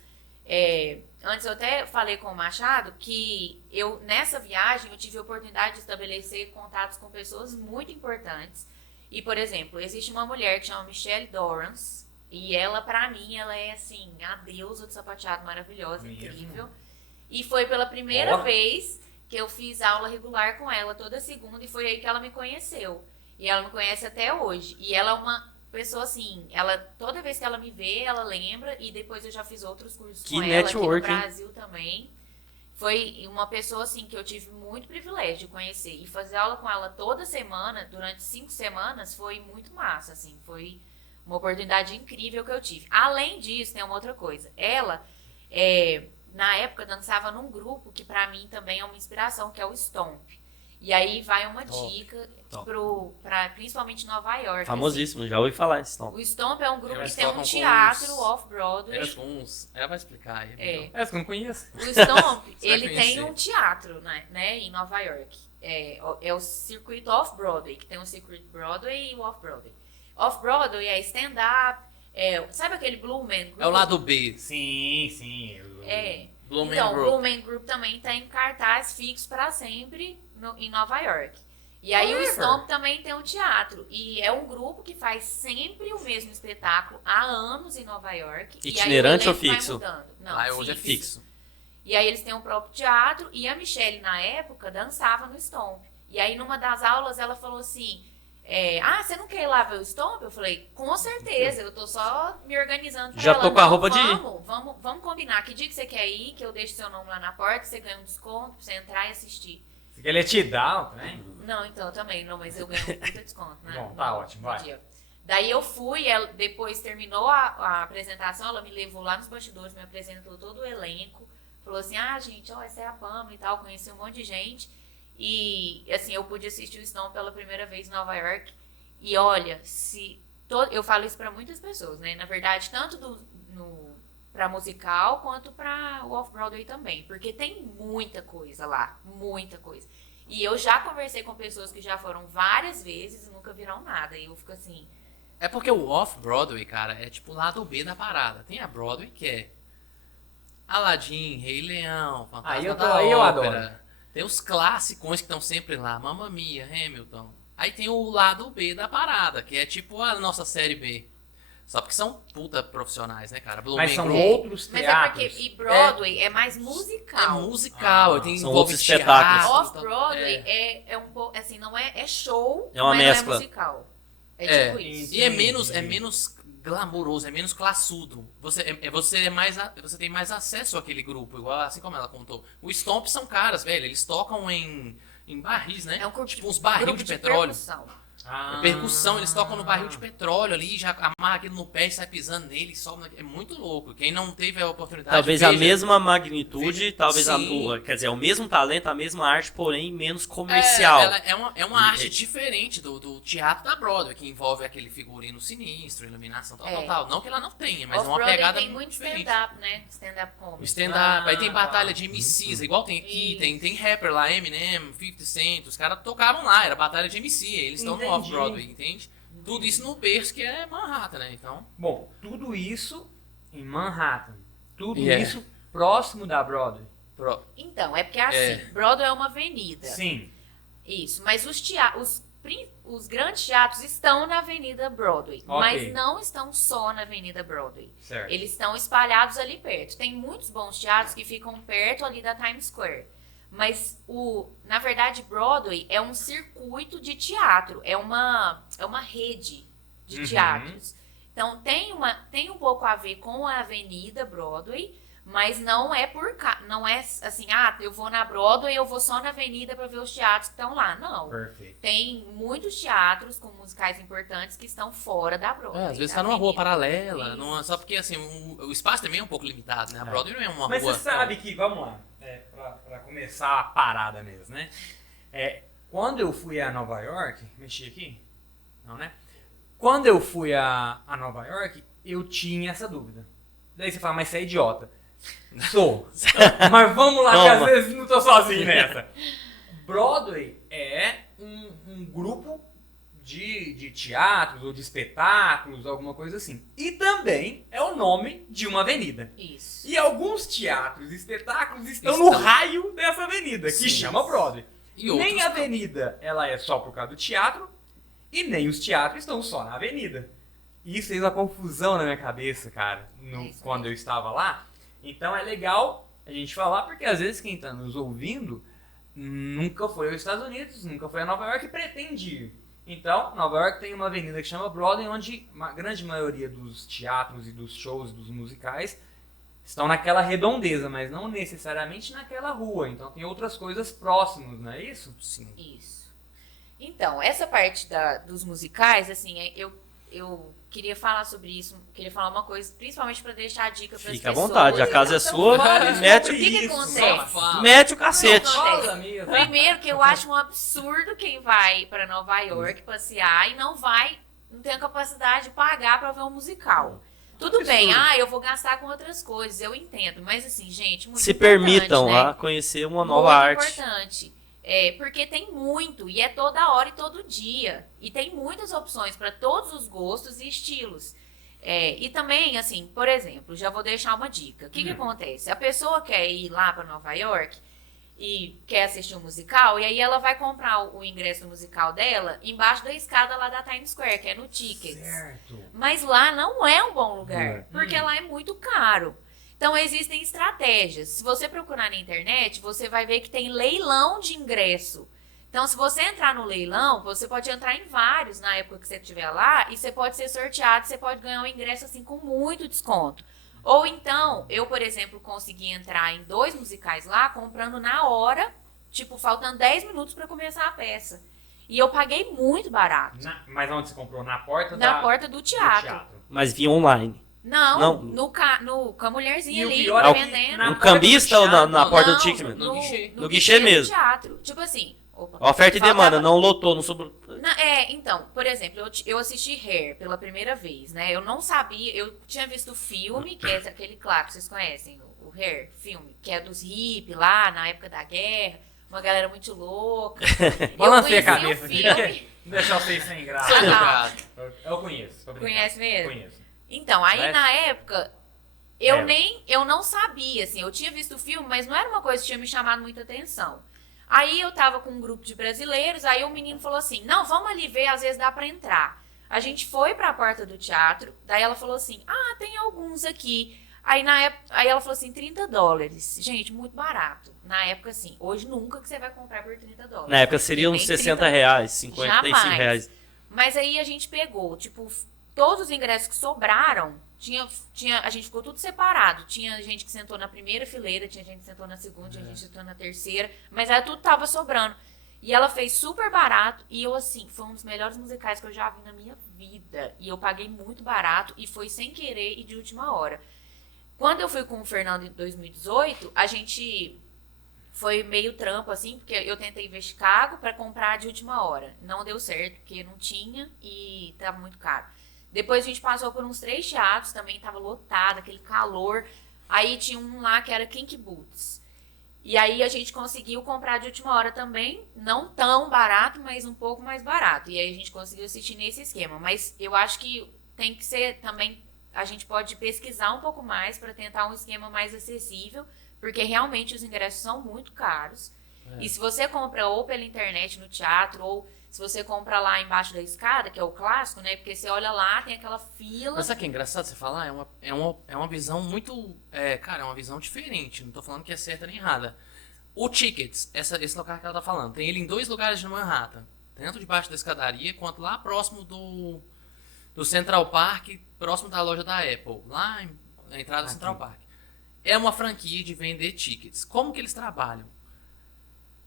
antes eu até falei com o Machado que nessa viagem eu tive a oportunidade de estabelecer contatos com pessoas muito importantes. E, por exemplo, existe uma mulher que chama Michelle Dorrance, e ela, pra mim, ela é assim, a deusa do sapateado, maravilhosa, incrível. E foi pela primeira vez que eu fiz aula regular com ela toda segunda, e foi aí que ela me conheceu. E ela me conhece até hoje. E ela é uma pessoa assim, toda vez que ela me vê, ela lembra, e depois eu já fiz outros cursos com ela aqui no Brasil também. Foi uma pessoa assim que eu tive muito privilégio de conhecer. E fazer aula com ela toda semana, durante 5 semanas, foi muito massa, assim, foi uma oportunidade incrível que eu tive. Além disso, tem uma outra coisa. Ela, na época, dançava num grupo que pra mim também é uma inspiração, que é o Stomp. E aí vai uma dica pra principalmente Nova York. Famosíssimo, já ouvi falar esse Stomp. O Stomp é um grupo Elas que tem um tocam teatro com off-Broadway. Ela vai explicar aí. Essa que eu não conheço. O Stomp, Você vai ele conhecer. tem um teatro, né, em Nova York. É o circuito off-Broadway, que tem o circuito Broadway e o off-Broadway. Off-Broadway é stand-up, sabe aquele Blue Man Group? É o lado B. Sim. Blue Man Então, o Group. Blue Man Group também tem cartaz fixo pra sempre em Nova York. E aí o Stomp também tem um teatro. E é um grupo que faz sempre o mesmo espetáculo há anos em Nova York. Itinerante e aí ou o elenco vai fixo? mudando. Não, Lá hoje é fixo. E aí eles têm o próprio teatro. E a Michelle, na época, dançava no Stomp. E aí numa das aulas ela falou assim... você não quer ir lá ver o Stomp? Eu falei, com certeza, eu tô só me organizando pra Já ela. tô com a Não, roupa de ir. Vamos combinar. Que dia que você quer ir, que eu deixo seu nome lá na porta, você ganha um desconto pra você entrar e assistir. Você quer te dar, né? Não, então, eu também, não, mas eu ganho muito desconto, né? Bom, tá ótimo, vai. Dia. Daí eu fui, depois terminou a apresentação, ela me levou lá nos bastidores, me apresentou todo o elenco, falou assim, gente, essa é a Pamela e tal, conheci um monte de gente. E, assim, eu pude assistir o Stomp pela primeira vez em Nova York. E olha, eu falo isso pra muitas pessoas, né? Na verdade, tanto pra musical quanto pra o Off-Broadway também. Porque tem muita coisa lá, muita coisa. E eu já conversei com pessoas que já foram várias vezes e nunca viram nada. E eu fico assim... É porque o Off-Broadway, cara, é tipo o lado B da parada. Tem a Broadway, que é Aladdin, Rei Leão, Fantasma da aí eu Ópera. adoro. Tem os classicões que estão sempre lá, Mamma Mia, Hamilton. Aí tem o lado B da parada, que é tipo a nossa série B. Só porque são puta profissionais, né, cara? Blue Mas Man são Group outros Mas teatros. é porque Broadway é mais musical. é musical, tem são envolve outros teatro, espetáculos. Off-Broadway é um pouco, assim, não é show, É uma mas mescla. não é musical. É tipo isso. E é menos glamouroso, é menos classudo. Você tem mais acesso àquele grupo, igual assim como ela contou. Os Stomp são caras, velho, eles tocam em barris, né? É um tipo uns barril de petróleo. Percussão. Percussão, eles tocam no barril de petróleo ali, já amarra aquilo no pé e sai pisando nele, sobe. É muito louco. Quem não teve a oportunidade. Talvez a mesma magnitude, talvez Sim. quer dizer, o mesmo talento, a mesma arte, porém menos comercial. É uma arte diferente do teatro da Broadway, que envolve aquele figurino sinistro, iluminação, tal. Não que ela não tenha, mas é uma Off-Broadway pegada tem muito muito diferente. stand-up, né? Stand-up comedy. Stand-up, aí tem batalha de MCs, igual tem aqui, Isso. tem rapper lá, Eminem, 50 Cent, os caras tocavam lá, era batalha de MC, eles estão no Entendi. Off-Broadway, entende? Tudo isso no berço que é Manhattan, né? Então, Bom, tudo isso em Manhattan. Tudo Yeah. isso próximo da Broadway. Então, é porque assim, É. Broadway é uma avenida. Sim. Isso, mas os grandes teatros estão na Avenida Broadway, mas não estão só na Avenida Broadway. Certo. Eles estão espalhados ali perto. Tem muitos bons teatros que ficam perto ali da Times Square. Mas, na verdade, Broadway é um circuito de teatro. É uma rede de teatros. Então, tem um pouco a ver com a Avenida Broadway, mas não é não é assim, eu vou na Broadway, eu vou só na Avenida para ver os teatros que estão lá. Não. Perfeito. Tem muitos teatros com musicais importantes que estão fora da Broadway. às vezes da tá numa rua avenida. paralela, só porque assim, o espaço também é um pouco limitado, né? A Broadway não é uma Mas rua. você sabe que, vamos lá, pra começar a parada mesmo, né? Quando eu fui a Nova York, mexi aqui? Não, né? Quando eu fui a Nova York, eu tinha essa dúvida. Daí você fala, mas você é idiota. Sou. Mas vamos lá, que às vezes não tô sozinho nessa. Broadway é um grupo de teatros ou de espetáculos, alguma coisa assim. E também é o nome de uma avenida. Isso. E alguns teatros e espetáculos estão no raio dessa avenida, que Sim. chama Broadway. E outros Nem a avenida ela é só por causa do teatro, e nem os teatros estão só na avenida. Isso fez uma confusão na minha cabeça, cara, Isso quando eu estava lá. Então é legal a gente falar, porque às vezes quem está nos ouvindo nunca foi aos Estados Unidos, nunca foi a Nova York e pretende ir. Então, Nova York tem uma avenida que chama Broadway, onde a grande maioria dos teatros e dos shows, dos musicais, estão naquela redondeza, mas não necessariamente naquela rua. Então tem outras coisas próximas, não é isso? Sim. Isso. Então, essa parte dos musicais, assim, eu queria falar sobre isso, queria falar uma coisa, principalmente para deixar a dica para as Fica à pessoas. vontade, a casa é Então, sua, vamos- mete o que acontece? Mete o cacete. Não, Fala mesmo. Primeiro que eu acho um absurdo quem vai para Nova York passear e não tem a capacidade de pagar para ver um musical. Tudo Absurdo. bem, eu vou gastar com outras coisas, eu entendo, mas assim, gente, muito Se importante, permitam né? a conhecer uma nova Muito arte. importante. Porque tem muito, e é toda hora e todo dia. E tem muitas opções para todos os gostos e estilos. E também, assim, por exemplo, já vou deixar uma dica. O que acontece? A pessoa quer ir lá para Nova York e quer assistir um musical, e aí ela vai comprar o ingresso musical dela embaixo da escada lá da Times Square, que é no Tickets. Certo. Mas lá não é um bom lugar, É. porque lá é muito caro. Então, existem estratégias. Se você procurar na internet, você vai ver que tem leilão de ingresso. Então, se você entrar no leilão, você pode entrar em vários na época que você estiver lá, e você pode ser sorteado, você pode ganhar um ingresso assim com muito desconto. Ou então, eu, por exemplo, consegui entrar em 2 musicais lá, comprando na hora, tipo, faltando 10 minutos para começar a peça. E eu paguei muito barato. Mas onde você comprou? Na porta Na porta do teatro. Mas via online. Não, Não. com a mulherzinha E o ali, pior é que vendendo. na No porta do cambista ou na teatro? porta Não, do Ticketman? No guichê. No guichê do mesmo. teatro. Tipo assim. Oferta e faltava- demanda, não lotou, não sobrou. Então, por exemplo, eu assisti Hair pela primeira vez, né? Eu não sabia, eu tinha visto o filme, que é aquele clássico, vocês conhecem, o Hair, filme, que é dos hippies lá, na época da guerra, uma galera muito louca. Balancei a conheci cabeça o aqui. filme. Não deixar vocês sem graça. Sou Ah, educado. Eu conheço. tô brincando. Conhece mesmo? Conheço. Então, aí Conhece? na época, É. eu não sabia, assim, eu tinha visto o filme, mas não era uma coisa que tinha me chamado muita atenção. Aí eu tava com um grupo de brasileiros, aí o menino falou assim, não, vamos ali ver, às vezes dá pra entrar. A gente foi pra porta do teatro, daí ela falou assim, tem alguns aqui. Aí ela falou assim, $30. Gente, muito barato. Na época, assim, hoje nunca que você vai comprar por $30. Na época seria uns Nem R$60, Jamais. R$55. Mas aí a gente pegou, tipo, todos os ingressos que sobraram, a gente ficou tudo separado. Tinha gente que sentou na primeira fileira, tinha gente que sentou na segunda, tinha gente que sentou na terceira, mas aí tudo tava sobrando. E ela fez super barato, e eu, assim, foi um dos melhores musicais que eu já vi na minha vida. E eu paguei muito barato, e foi sem querer e de última hora. Quando eu fui com o Fernando em 2018, a gente foi meio trampo, assim, porque eu tentei ver Chicago pra comprar de última hora. Não deu certo, porque não tinha e tava muito caro. Depois a gente passou por uns 3 teatros, também tava lotado, aquele calor. Aí tinha um lá que era Kinky Boots. E aí a gente conseguiu comprar de última hora também, não tão barato, mas um pouco mais barato. E aí a gente conseguiu assistir nesse esquema. Mas eu acho que tem que ser também, a gente pode pesquisar um pouco mais para tentar um esquema mais acessível, porque realmente os ingressos são muito caros. E se você compra ou pela internet no teatro, ou se você compra lá embaixo da escada, que é o clássico, né? Porque você olha lá, tem aquela fila. Mas sabe o que é engraçado você falar? É uma visão muito... cara, é uma visão diferente. Não tô falando que é certa nem errada. O Tickets, esse local que ela tá falando, tem ele em 2 lugares de Manhattan. Tanto debaixo da escadaria, quanto lá próximo do Central Park, próximo da loja da Apple. Lá na entrada do Central Park. É uma franquia de vender tickets. Como que eles trabalham?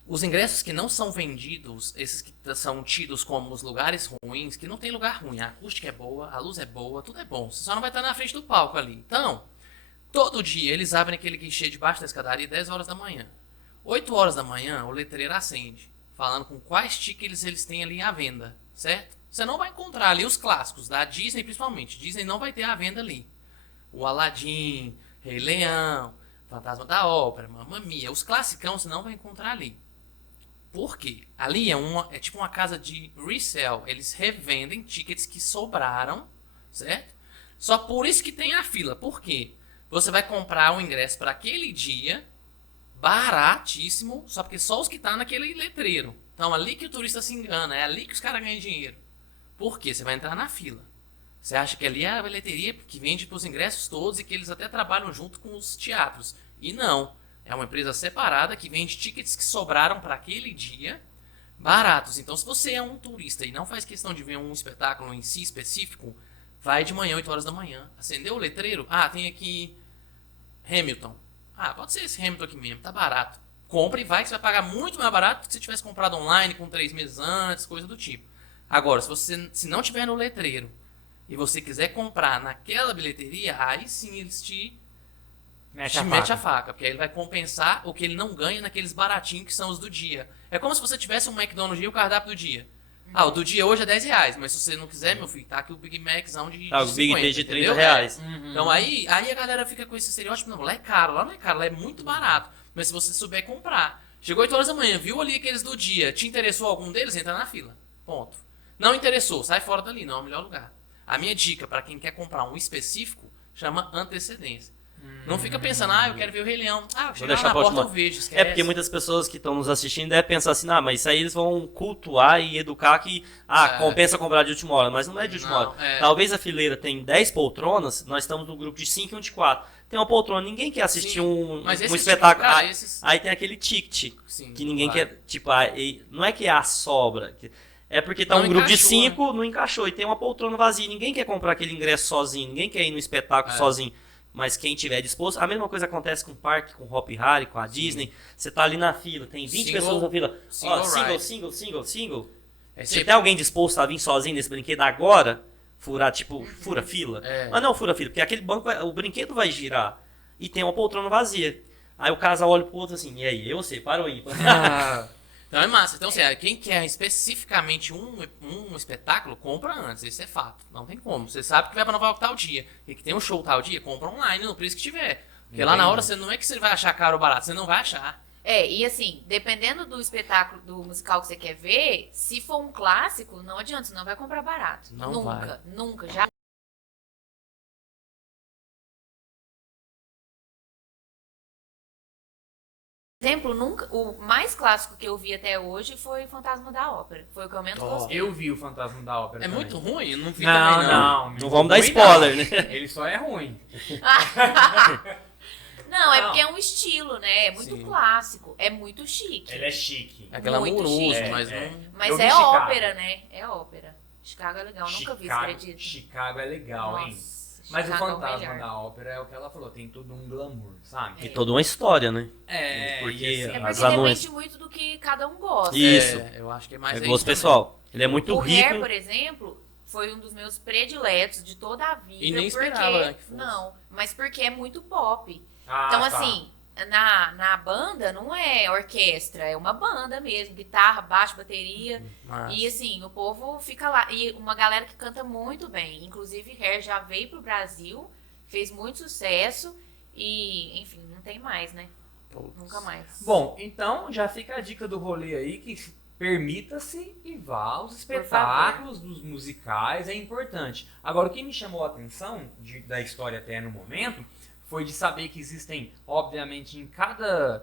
Os ingressos que não são vendidos, esses que são tidos como os lugares ruins, que não tem lugar ruim, a acústica é boa, a luz é boa, tudo é bom. Você só não vai estar na frente do palco ali. Então, todo dia eles abrem aquele guichê debaixo da escadaria 10 horas da manhã. 8 horas da manhã, o letreiro acende, falando com quais tickets eles têm ali à venda, certo? Você não vai encontrar ali os clássicos, da Disney principalmente. Disney não vai ter à venda ali. O Aladdin, Rei Leão, Fantasma da Ópera, Mamma Mia, os classicão você não vai encontrar ali. Por quê? Ali é tipo uma casa de resell. Eles revendem tickets que sobraram, certo? Só por isso que tem a fila. Por quê? Você vai comprar o ingresso para aquele dia, baratíssimo, só porque só os que tá naquele letreiro. Então ali que o turista se engana, é ali que os caras ganham dinheiro. Por quê? Você vai entrar na fila. Você acha que ali é a bilheteria que vende para os ingressos todos e que eles até trabalham junto com os teatros. E não. É uma empresa separada que vende tickets que sobraram para aquele dia, baratos. Então, se você é um turista e não faz questão de ver um espetáculo em si específico, vai de manhã, 8 horas da manhã. Acendeu o letreiro? Ah, tem aqui Hamilton. Ah, pode ser esse Hamilton aqui mesmo, tá barato. Compre e vai, que você vai pagar muito mais barato do que se tivesse comprado online com 3 meses antes, coisa do tipo. Agora, se não tiver no letreiro e você quiser comprar naquela bilheteria, aí sim eles te mete a faca, porque aí ele vai compensar o que ele não ganha naqueles baratinhos que são os do dia. É como se você tivesse um McDonald's e o cardápio do dia. Ah, o do dia hoje é 10 reais, mas se você não quiser, meu filho, tá aqui o Big Maczão de 50, o Big T de 30 entendeu? reais. Então aí a galera fica com esse estereótipo, não, lá é caro, lá não é caro, lá é muito barato. Mas se você souber comprar, chegou 8 horas da manhã, viu ali aqueles do dia, te interessou algum deles, entra na fila. Ponto. Não interessou, sai fora dali, não é o melhor lugar. A minha dica para quem quer comprar um específico chama antecedência. Não fica pensando, eu quero ver o Rei Leão. Vou deixar na porta eu vejo, esquece. É porque muitas pessoas que estão nos assistindo devem pensar assim, mas isso aí eles vão cultuar e educar que, compensa comprar de última hora. Mas não é de última hora. Talvez a fileira tem 10 poltronas, nós estamos no grupo de 5 e um de 4. Tem uma poltrona, ninguém quer assistir um espetáculo. Tipo, cara, aí tem aquele ticket, que ninguém quer, tipo, não é que é a sobra, é porque tá um grupo de 5, não encaixou, e tem uma poltrona vazia, ninguém quer comprar aquele ingresso sozinho, ninguém quer ir no espetáculo sozinho. Mas quem tiver disposto, a mesma coisa acontece com o parque, com o Hop Harry, com a Disney. Você tá ali na fila, tem 20 pessoas na fila. Single. Se tem alguém disposto a vir sozinho nesse brinquedo agora, fura fila. Mas não fura fila, porque aquele banco, o brinquedo vai girar e tem uma poltrona vazia. Aí o casal olha pro outro assim, e aí, você, parou aí. Então é massa. Então, quem quer especificamente um espetáculo, compra antes. Isso é fato. Não tem como. Você sabe que vai pra Nova York tal dia e que tem um show tal dia, compra online no preço que tiver. Porque lá na hora você não é que você vai achar caro ou barato, você não vai achar. E assim, dependendo do espetáculo, do musical que você quer ver, se for um clássico, não adianta, você não vai comprar barato. Nunca. Já. Exemplo, o mais clássico que eu vi até hoje foi o Fantasma da Ópera. Foi o que eu menos gostei. Eu vi o Fantasma da Ópera também. Muito ruim? Eu não vi também, não. Não vamos dar spoiler, né? Ele só é ruim. Não, é porque é um estilo, né? É muito clássico. É muito chique. Ele é chique. É glamuroso, mas não... Mas é ópera, né? É ópera. Chicago é legal, eu nunca vi, você acredita? Chicago é legal, hein? Nossa, Mas o Chicago é o fantasma melhor. da ópera é o que ela falou, tem todo um glamour, sabe? E toda uma história, né? e Porque assim, É as porque anões. depende muito do que cada um gosta. Isso. Eu acho que é mais É isso gosto também. pessoal. Ele é muito O rico. Hair, por exemplo, foi um dos meus prediletos de toda a vida. E nem porque... esperava, né, que fosse. Não, mas porque é muito pop. Ah, Então, tá. assim, na banda não é orquestra, é uma banda mesmo. Guitarra, baixo, bateria. Mas- E assim, o povo fica lá. E uma galera que canta muito bem. Inclusive, Hair já veio pro Brasil, fez muito sucesso. E, enfim, não tem mais, né? Putz. Nunca mais. Bom, então já fica a dica do rolê aí que permita-se e vá aos espetáculos dos musicais, é importante. Agora, o que me chamou a atenção da história até no momento foi de saber que existem, obviamente, em cada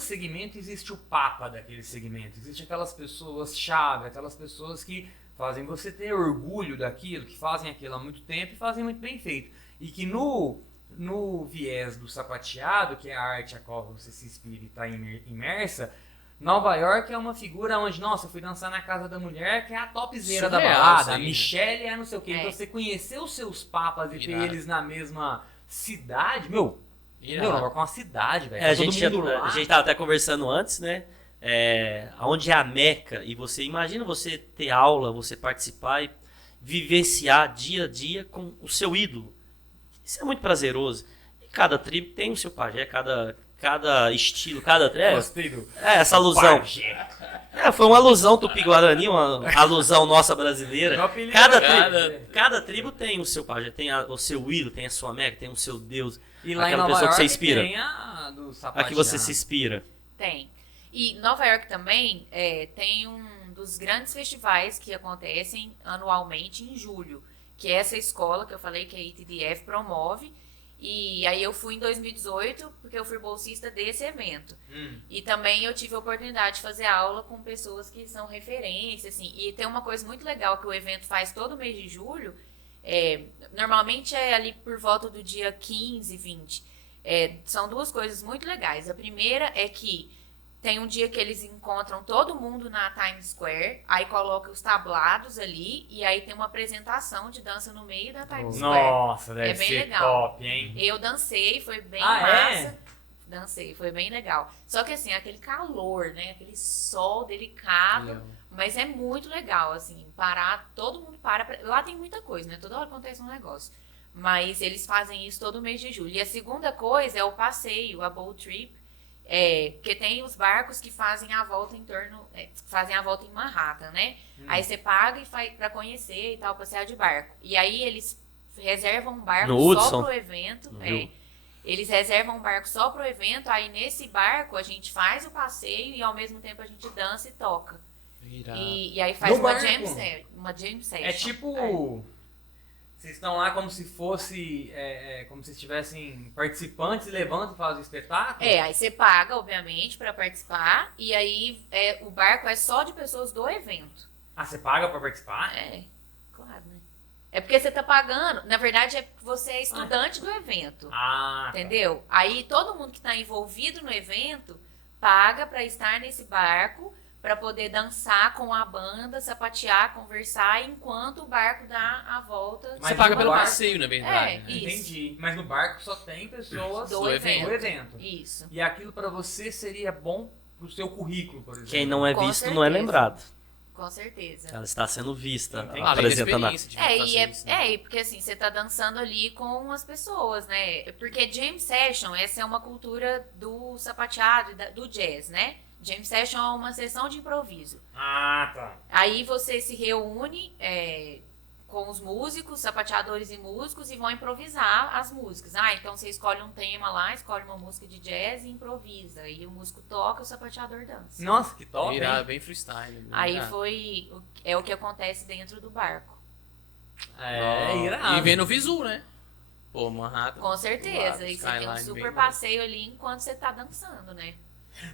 segmento existe o papa daquele segmento. Existe aquelas pessoas-chave, aquelas pessoas que fazem você ter orgulho daquilo, que fazem aquilo há muito tempo e fazem muito bem feito. E que no viés do sapateado, que é a arte a qual você se inspira e está imersa, Nova York é uma figura onde, nossa, eu fui dançar na casa da mulher, que é a topzera da Surreal balada, isso a aí, né? Michelle é não sei o que. É. Então você conhecer os seus papas e ter Irado. eles na mesma cidade, meu, Irado. Nova York é uma cidade, velho. É, Tá todo mundo lá. a gente tava até conversando antes, né? Onde é a Meca, e você imagina você ter aula, você participar e vivenciar dia a dia com o seu ídolo. Isso é muito prazeroso. E cada tribo tem o seu pajé, cada estilo, cada Gostei do essa alusão. pajé. Foi uma alusão tupi-guarani, uma alusão nossa brasileira. Meu apelido Cada, é- tribo, cada tribo tem o seu pajé, tem o seu ídolo, tem a sua Meca, tem o seu Deus. E lá Aquela em Nova pessoa que você York inspira. tem a do A sapateado. que você se inspira. Tem. E Nova York também tem um dos grandes festivais que acontecem anualmente em julho, que é essa escola que eu falei que a ITDF promove. E aí eu fui em 2018 porque eu fui bolsista desse evento. E também eu tive a oportunidade de fazer aula com pessoas que são referência, assim. E tem uma coisa muito legal que o evento faz todo mês de julho. Normalmente é ali por volta do dia 15, 20. São duas coisas muito legais. A primeira é que tem um dia que eles encontram todo mundo na Times Square, aí coloca os tablados ali, e aí tem uma apresentação de dança no meio da Times Square. Nossa, deve É bem ser legal. top, hein? Eu dancei, foi bem Ah, é? massa. Dancei, foi bem legal. Só que assim, aquele calor, né? Aquele sol delicado, mas é muito legal, assim, parar, todo mundo para. Lá tem muita coisa, né? Toda hora acontece um negócio. Mas eles fazem isso todo mês de julho. E a segunda coisa é o passeio, a boat trip. Porque tem os barcos que fazem a volta em torno, fazem a volta em Manhattan, né? Aí você paga pra conhecer e tal, passear de barco. E aí eles reservam um barco No só Hudson. pro evento. Viu? Eles reservam um barco só pro evento, aí nesse barco a gente faz o passeio e ao mesmo tempo a gente dança e toca. Irado. E aí faz No uma barco? jam session. É tipo. Vocês estão lá como se fosse. Como se estivessem participantes e levantam e fazem o espetáculo? Aí você paga, obviamente, pra participar. E aí o barco é só de pessoas do evento. Ah, você paga pra participar? Claro, né? É porque você tá pagando. Na verdade, é porque você é estudante do evento. Ah, tá. Entendeu? Aí todo mundo que tá envolvido no evento paga pra estar nesse barco, pra poder dançar com a banda, sapatear, conversar, enquanto o barco dá a volta. Mas Você paga no pelo barco- passeio, na verdade. né? Isso. Entendi. Mas no barco só tem pessoas Do do evento. evento. Isso. E aquilo pra você seria bom pro seu currículo, por exemplo. Quem não é Com visto não é certeza. lembrado. Com certeza. Ela está sendo vista, Entendi. Além da apresentando a... experiência de fazer isso, né? E porque assim, você tá dançando ali com as pessoas, né? Porque jam session, essa é uma cultura do sapateado, do jazz, né? Jam session é uma sessão de improviso. Ah, tá. Aí você se reúne com os músicos, sapateadores e músicos, e vão improvisar as músicas. Então você escolhe um tema lá, escolhe uma música de jazz e improvisa. Aí o músico toca, o sapateador dança. Nossa, que top, hein? Irado, bem freestyle. bem Aí irado. é o que acontece dentro do barco. Irado. E vendo o visu, né? Pô, Manhattan. Com certeza. Claro, E você tem um skyline super bem passeio ali enquanto você tá dançando, né?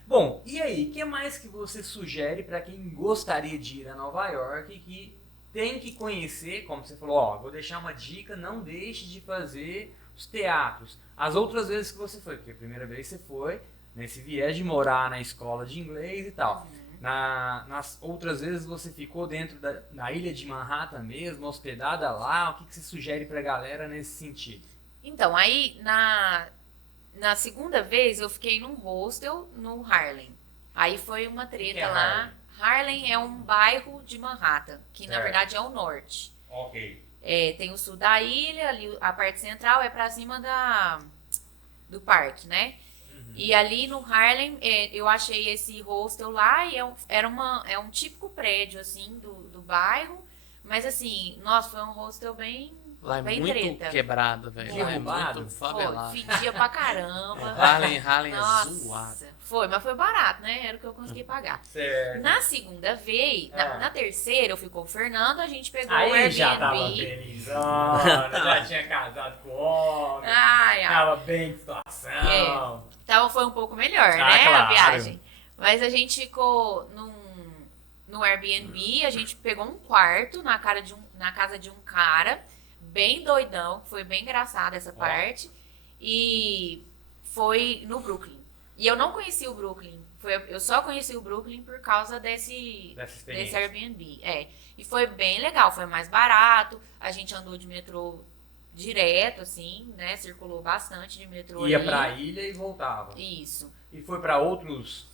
Bom, e aí, o que mais que você sugere pra quem gostaria de ir a Nova York e que tem que conhecer, como você falou, vou deixar uma dica, não deixe de fazer os teatros. As outras vezes que você foi, porque a primeira vez você foi nesse viés de morar na escola de inglês e tal. Nas outras vezes você ficou dentro da ilha de Manhattan mesmo, hospedada lá. O que você sugere pra galera nesse sentido? Então, aí na segunda vez eu fiquei num hostel no Harlem. Aí foi uma treta é lá. Harlem é um bairro de Manhattan, que na Certo. verdade é o norte. Ok. Tem o sul da ilha, ali a parte central é pra cima do parque, né? E ali no Harlem, eu achei esse hostel lá e é um típico prédio, assim, do bairro. Mas assim, nossa, foi um hostel bem Lá é bem muito treta. quebrado, velho. Lá é Derrubado? muito Foi, favelado. fedia pra caramba. Harlem é Nossa, zoado. foi, mas foi barato, né? Era o que eu consegui pagar. Certo. Na segunda vez, na terceira, eu fui com o Fernando, a gente pegou o Aí Airbnb. já tava felizona, já tinha casado com o homem, Ai, tava bem de situação. Então foi um pouco melhor, Ah, né, a claro. viagem. Mas a gente ficou no Airbnb, a gente pegou um quarto na casa de um cara, bem doidão, foi bem engraçada essa parte. E foi no Brooklyn. E eu não conheci o Brooklyn. Eu só conheci o Brooklyn por causa Dessa desse experiência. Airbnb. E foi bem legal, foi mais barato. A gente andou de metrô direto, assim, né? Circulou bastante de metrô Ia ali. pra ilha e voltava. Isso. E foi pra outros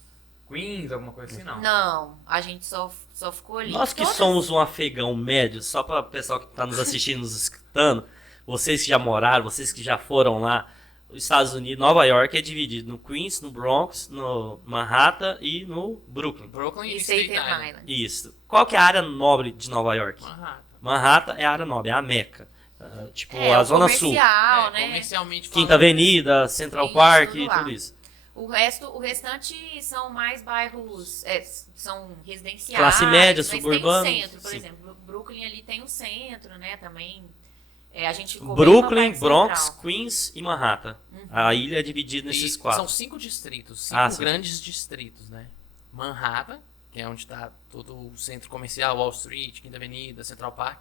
Queens, alguma coisa assim, não? Não, a gente só ficou ali. Nós que Todas- somos um afegão médio, só para o pessoal que está nos assistindo, nos escutando, vocês que já moraram, vocês que já foram lá, os Estados Unidos, Nova York é dividido no Queens, no Bronx, no Manhattan e no Brooklyn. Brooklyn E e Staten Staten Island. Island. Isso. Qual que é a área nobre de Nova York? Manhattan. Manhattan é a área nobre, é a Meca. Tipo, É, a o Zona Sul. comercial, né? Comercialmente Quinta falando, Avenida, Central Isso, Park tudo e lá. tudo isso. O restante são mais bairros, são residenciais. Classe média, mas suburbano. Tem o centro, por Sim. exemplo. Brooklyn ali tem o centro, né? Também. A gente ficou bem Brooklyn, na parte Bronx, central. Queens e Manhattan. A ilha é dividida nesses e quatro. são 5 distritos, Ah, 5 sim. grandes distritos, né? Manhattan, que é onde está todo o centro comercial, Wall Street, Quinta Avenida, Central Park.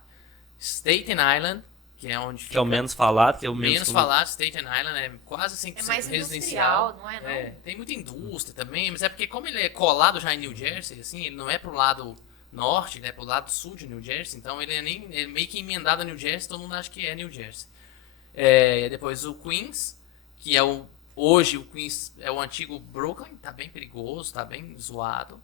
Staten Island, que é onde fica Que é o menos falado, que é o menos falado. Staten Island é quase 100% É mais residencial. industrial, não é? Não? Tem muita indústria também, mas é porque como ele é colado já em New Jersey, assim, ele não é pro lado norte, ele é pro lado sul de New Jersey, então ele é meio que emendado a New Jersey, todo mundo acha que é New Jersey. Depois o Queens, que é hoje o Queens é o antigo Brooklyn, tá bem perigoso, tá bem zoado.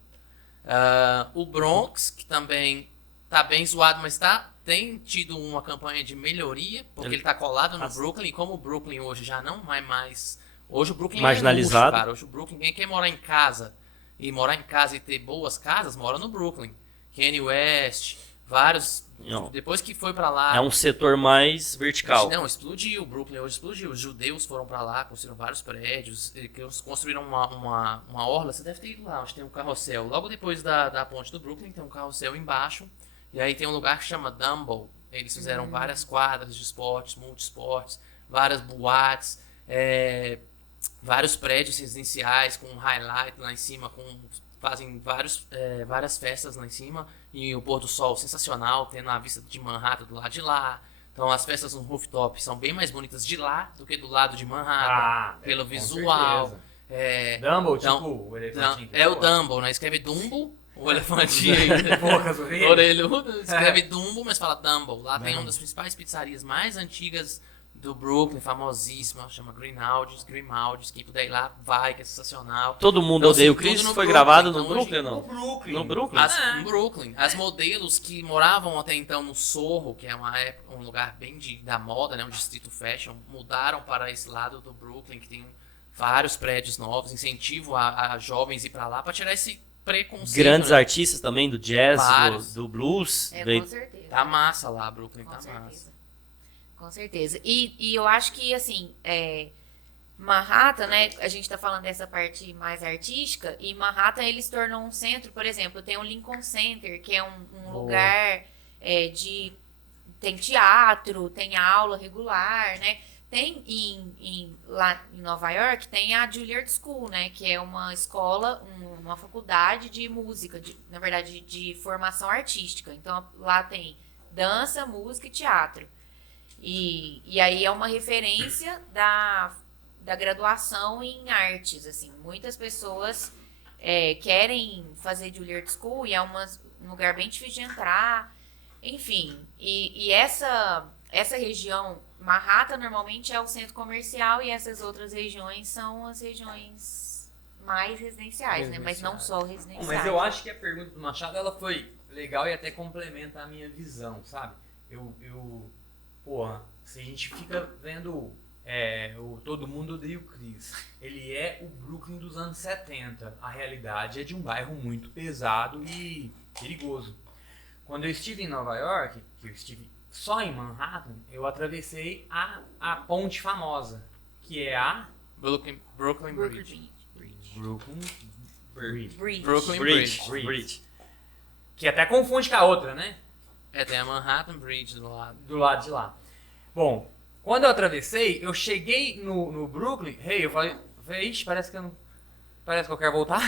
O Bronx, que também tá bem zoado, mas tem tido uma campanha de melhoria, porque ele tá colado no Brooklyn, e como o Brooklyn hoje já não é mais... Hoje o Brooklyn Marginalizado. é luxo, cara. Hoje o Brooklyn, quem quer morar em casa e ter boas casas, mora no Brooklyn. Kanye West, vários... Não. Depois que foi pra lá... É um setor mais vertical. Não, explodiu. O Brooklyn hoje explodiu. Os judeus foram pra lá, construíram vários prédios, que eles construíram uma orla. Você deve ter ido lá, onde tem um carrossel. Logo depois da ponte do Brooklyn, tem um carrossel embaixo. E aí tem um lugar que chama Dumbo. Eles fizeram várias quadras de esportes, multiesportes, várias boates, vários prédios residenciais com highlight lá em cima, fazem várias festas lá em cima. E o pôr do sol sensacional, tendo a vista de Manhattan do lado de lá. Então as festas no rooftop são bem mais bonitas de lá do que do lado de Manhattan, pelo com visual. certeza. Dumbo, então, tipo o elefantinho. É o Dumbo, né? Escreve Dumbo, o elefantinho Poucas orelhas. orelhudo, escreve Dumbo, mas fala Dumbo. Lá tem uma das principais pizzarias mais antigas do Brooklyn, famosíssima, chama Grimaldi's, quem puder ir lá, vai, que é sensacional. Todo mundo Então, odeia o assim, Chris, tudo no foi Brooklyn, gravado então, no hoje- Brooklyn ou No não? Brooklyn. No Brooklyn? No Brooklyn, as modelos que moravam até então no Sorro, que é um lugar bem da moda, né, um distrito fashion, mudaram para esse lado do Brooklyn, que tem vários prédios novos, incentivo a jovens ir para lá para tirar esse preconceito. Grandes né? artistas também, do jazz, Vários. do blues. Com certeza. Tá massa lá, Brooklyn, Com tá certeza. massa. Com certeza. E eu acho que, assim, Manhattan, né? A gente tá falando dessa parte mais artística, e Manhattan ele se tornou um centro, por exemplo, tem o Lincoln Center, que é um lugar tem teatro, tem aula regular, né? Tem lá em Nova York, tem a Juilliard School, né? Que é uma escola, uma faculdade de música, na verdade, de formação artística. Então, lá tem dança, música e teatro. E aí é uma referência da graduação em artes, assim. Muitas pessoas querem fazer Juilliard School e é um lugar bem difícil de entrar. Enfim, e essa região, Manhattan normalmente é o centro comercial e essas outras regiões são as regiões mais residenciais, né? Mas não só residenciais. Mas eu acho que a pergunta do Machado, ela foi legal e até complementa a minha visão, sabe? Porra, se a gente fica vendo Todo Mundo Odeia o Chris, ele é o Brooklyn dos anos 70. A realidade é de um bairro muito pesado e perigoso. Quando eu estive em Nova York, que eu estive só em Manhattan, eu atravessei a ponte famosa, que é a Brooklyn Bridge. Brooklyn Bridge. Brooklyn Bridge. Bridge. Que até confunde com a outra, né? Tem a Manhattan Bridge do lado. Do lado de lá. Bom, quando eu atravessei, eu cheguei no Brooklyn, eu falei, ixi, parece que eu quero voltar.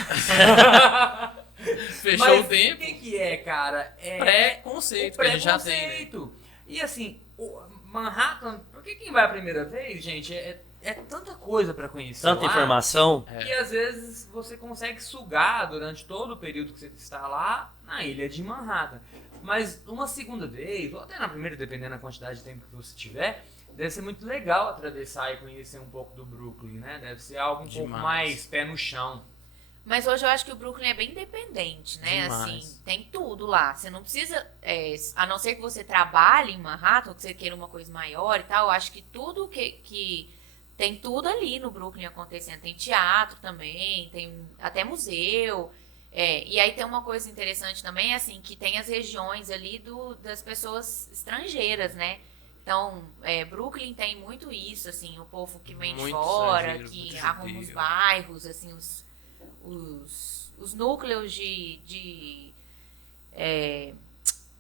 Fechou Mas o tempo. o que é, cara? Pré-conceito, que a gente já tem, né? Preconceito. E assim, o Manhattan, porque quem vai a primeira vez, gente, é tanta coisa pra conhecer Tanta lá, informação. que às vezes você consegue sugar durante todo o período que você está lá na ilha de Manhattan. Mas uma segunda vez, ou até na primeira, dependendo da quantidade de tempo que você tiver, deve ser muito legal atravessar e conhecer um pouco do Brooklyn, né? Deve ser algo um pouco mais pé no chão. Mas hoje eu acho que o Brooklyn é bem independente, né? Demais. Assim, tem tudo lá. Você não precisa, a não ser que você trabalhe em Manhattan, ou que você queira uma coisa maior e tal, eu acho que tudo que tem tudo ali no Brooklyn acontecendo. Tem teatro também, tem até museu. E aí tem uma coisa interessante também, assim, que tem as regiões ali das pessoas estrangeiras, né? Então, Brooklyn tem muito isso, assim, o povo que vem de Muito fora, estrangeiro, que muito arruma os judeu. bairros, assim, os núcleos de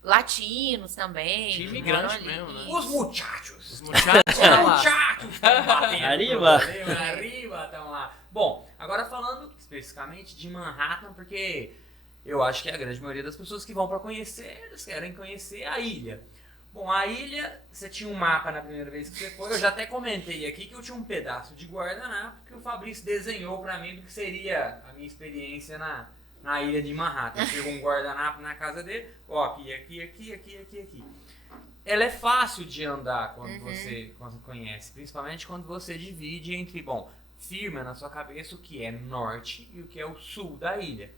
latinos também. De que imigrante moram mesmo, ali. né? Os muchachos! Os muchachos lá. Muchachos estão batendo. Arriba. Arriba, estão lá. Bom, agora falando especificamente de Manhattan, porque eu acho que a grande maioria das pessoas que vão para conhecer, eles querem conhecer a ilha. Bom, a ilha, você tinha um mapa na primeira vez que você foi, eu já até comentei aqui que eu tinha um pedaço de guardanapo que o Fabrício desenhou para mim do que seria a minha experiência na ilha de Manhattan. Pegou um guardanapo na casa dele, ó, aqui. Ela é fácil de andar quando você conhece, principalmente quando você divide entre, firma na sua cabeça o que é norte e o que é o sul da ilha.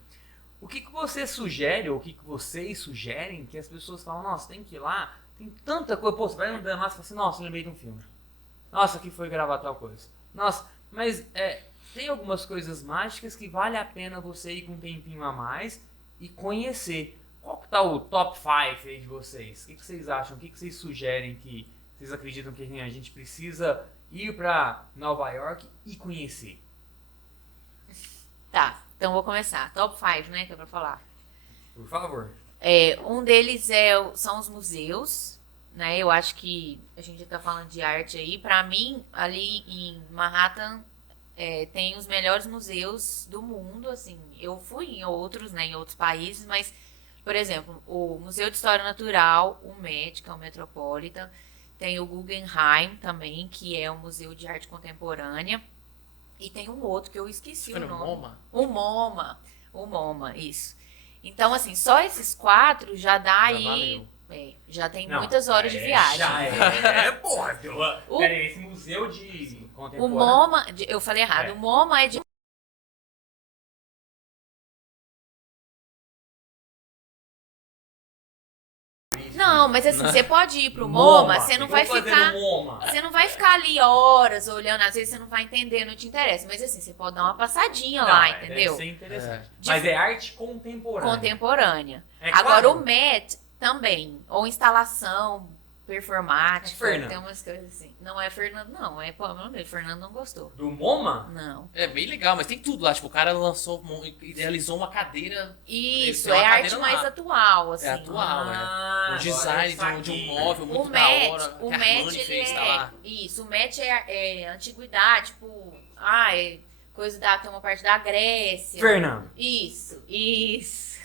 O que você sugere, ou o que vocês sugerem, que as pessoas falam, nossa, tem que ir lá, tem tanta coisa, pô, você vai andando lá e fala assim, nossa, eu lembrei de um filme. Nossa, aqui foi gravar tal coisa. Nossa, mas tem algumas coisas mágicas que vale a pena você ir com um tempinho a mais e conhecer. Qual que tá o top 5 aí de vocês? O que vocês acham? O que vocês sugerem que vocês acreditam que a gente precisa ir pra Nova York e conhecer? Tá, então vou começar. Top 5, né, que é pra falar. Por favor. Um deles são os museus, né? Eu acho que a gente tá falando de arte aí. Pra mim, ali em Manhattan, tem os melhores museus do mundo, assim. Eu fui em outros, né, em outros países, mas, por exemplo, o Museu de História Natural, o MET, que é o Metropolitan, tem o Guggenheim também, que é um museu de arte contemporânea, e tem um outro que eu esqueci Foi o no nome. MoMA? O MoMA, isso. Então, assim, só esses 4 já dá aí... já tem muitas horas de viagem. Já porra. Peraí, esse museu de contemporâneo... O MoMA, eu falei errado, o MoMA é de... Não, mas assim, você pode ir pro MoMA, você não vai ficar... Você não vai ficar ali horas olhando, às vezes você não vai entender, não te interessa. Mas assim, você pode dar uma passadinha lá, entendeu? Deve ser interessante. Mas é arte contemporânea. Contemporânea. É Agora claro. o MET também, ou instalação performática, Fernando. tem umas coisas assim. Não é Fernando, não, é Pamela mesmo. Fernando não gostou. Do MoMA? Não. É bem legal, mas tem tudo lá. Tipo, o cara idealizou uma cadeira. Isso, Tem uma é arte cadeira mais lá. atual, assim. É atual, Ah, O agora design eu saquei. de um móvel muito O da hora. MET, o que a MET, Armani ele fez, tá lá. Isso, o MET é antiguidade, tipo, coisa tem uma parte da Grécia. Fernando. Isso.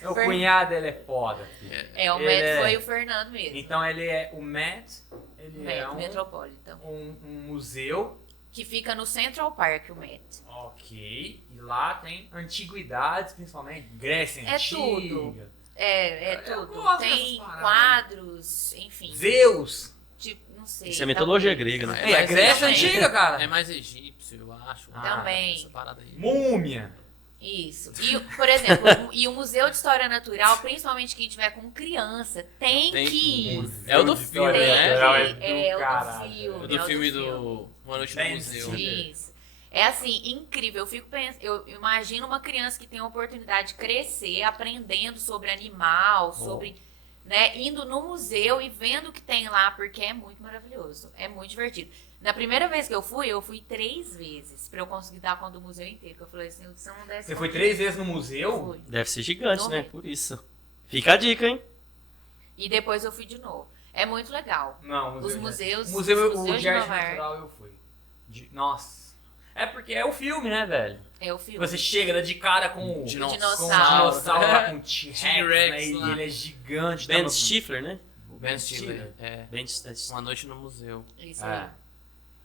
O cunhado, ele é foda. Filho. O Ele MET foi o Fernando mesmo. Então ele é o Met, ele MET, é Metropolitan. um museu que fica no Central Park, o Met. Ok. E lá tem antiguidades, principalmente. Grécia É Antiga. tudo. É Eu tudo. gosto Tem dessas paradas. quadros, enfim. Zeus. Tipo, não sei. Isso é mitologia talvez. grega, né? É, a Grécia também. Antiga, cara. É mais egípcio, eu acho. Também. Essa parada aí. Múmia. Isso. E, por exemplo, e o Museu de História Natural, principalmente quem tiver com criança, tem Tem que ir. É o do filme, Tem né? que ir. É É do o caralho. do filme. O do é o filme filme. do Uma Noite no Ben Museu. Stiller. Isso. É assim, incrível. Eu fico pensando, eu imagino uma criança que tem a oportunidade de crescer aprendendo sobre animal, sobre, né, indo no museu e vendo o que tem lá, porque é muito maravilhoso. É muito divertido. Na primeira vez que eu fui 3 vezes pra eu conseguir dar conta do museu inteiro. Que eu falei assim, você não desce. Você foi 3 vezes no museu? Fui. Deve ser gigante, Não né? é. Por isso. Fica a dica, hein? E depois eu fui de novo. É muito legal. Não, Os né? museus, O museu, os o museus de de arte Nova York. natural eu fui. Nossa. É porque é o filme, né, velho? É o filme. Você chega de cara com o Dinossauro. com o dinossauro lá, com o T-Rex, T-Rex né? E lá. ele é gigante. Ben tá? Stifler, né? O Ben Stiller. É. Ben Uma Noite no Museu. Isso aí. É.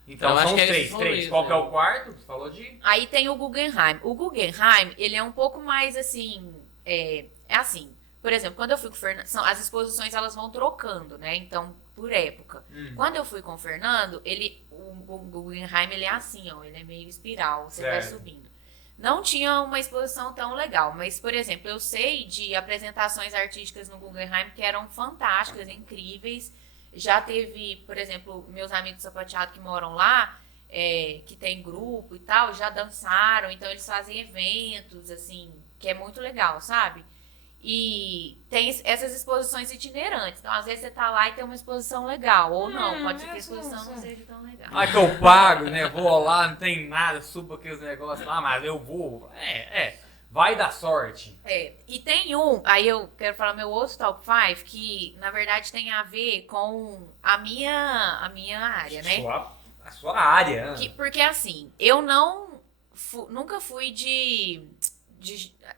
Então Eu acho são que os é três. isso, Três. isso, Qual que é né? o quarto? Você falou de... Aí tem o Guggenheim. O Guggenheim, ele é um pouco mais assim. É assim. Por exemplo, quando eu fui com o Fernando. As exposições elas vão trocando, né? Então, por época. Quando eu fui com o Fernando, o Guggenheim ele é assim, ó. Ele é meio espiral. Você vai Certo. subindo. Não tinha uma exposição tão legal, mas, por exemplo, eu sei de apresentações artísticas no Guggenheim que eram fantásticas, incríveis. Já teve, por exemplo, meus amigos sapateados que moram lá, que tem grupo e tal, já dançaram, então eles fazem eventos, assim, que é muito legal, sabe? E tem essas exposições itinerantes. Então, às vezes, você tá lá e tem uma exposição legal. Ou não, pode ser que a exposição não seja tão legal. Ah, que eu pago, né? Vou lá, não tem nada, subo aqueles negócios lá, mas eu vou. Vai dar sorte. E tem aí eu quero falar meu outro top 5, que na verdade tem a ver com a minha área, né? A sua área. Porque assim, eu nunca fui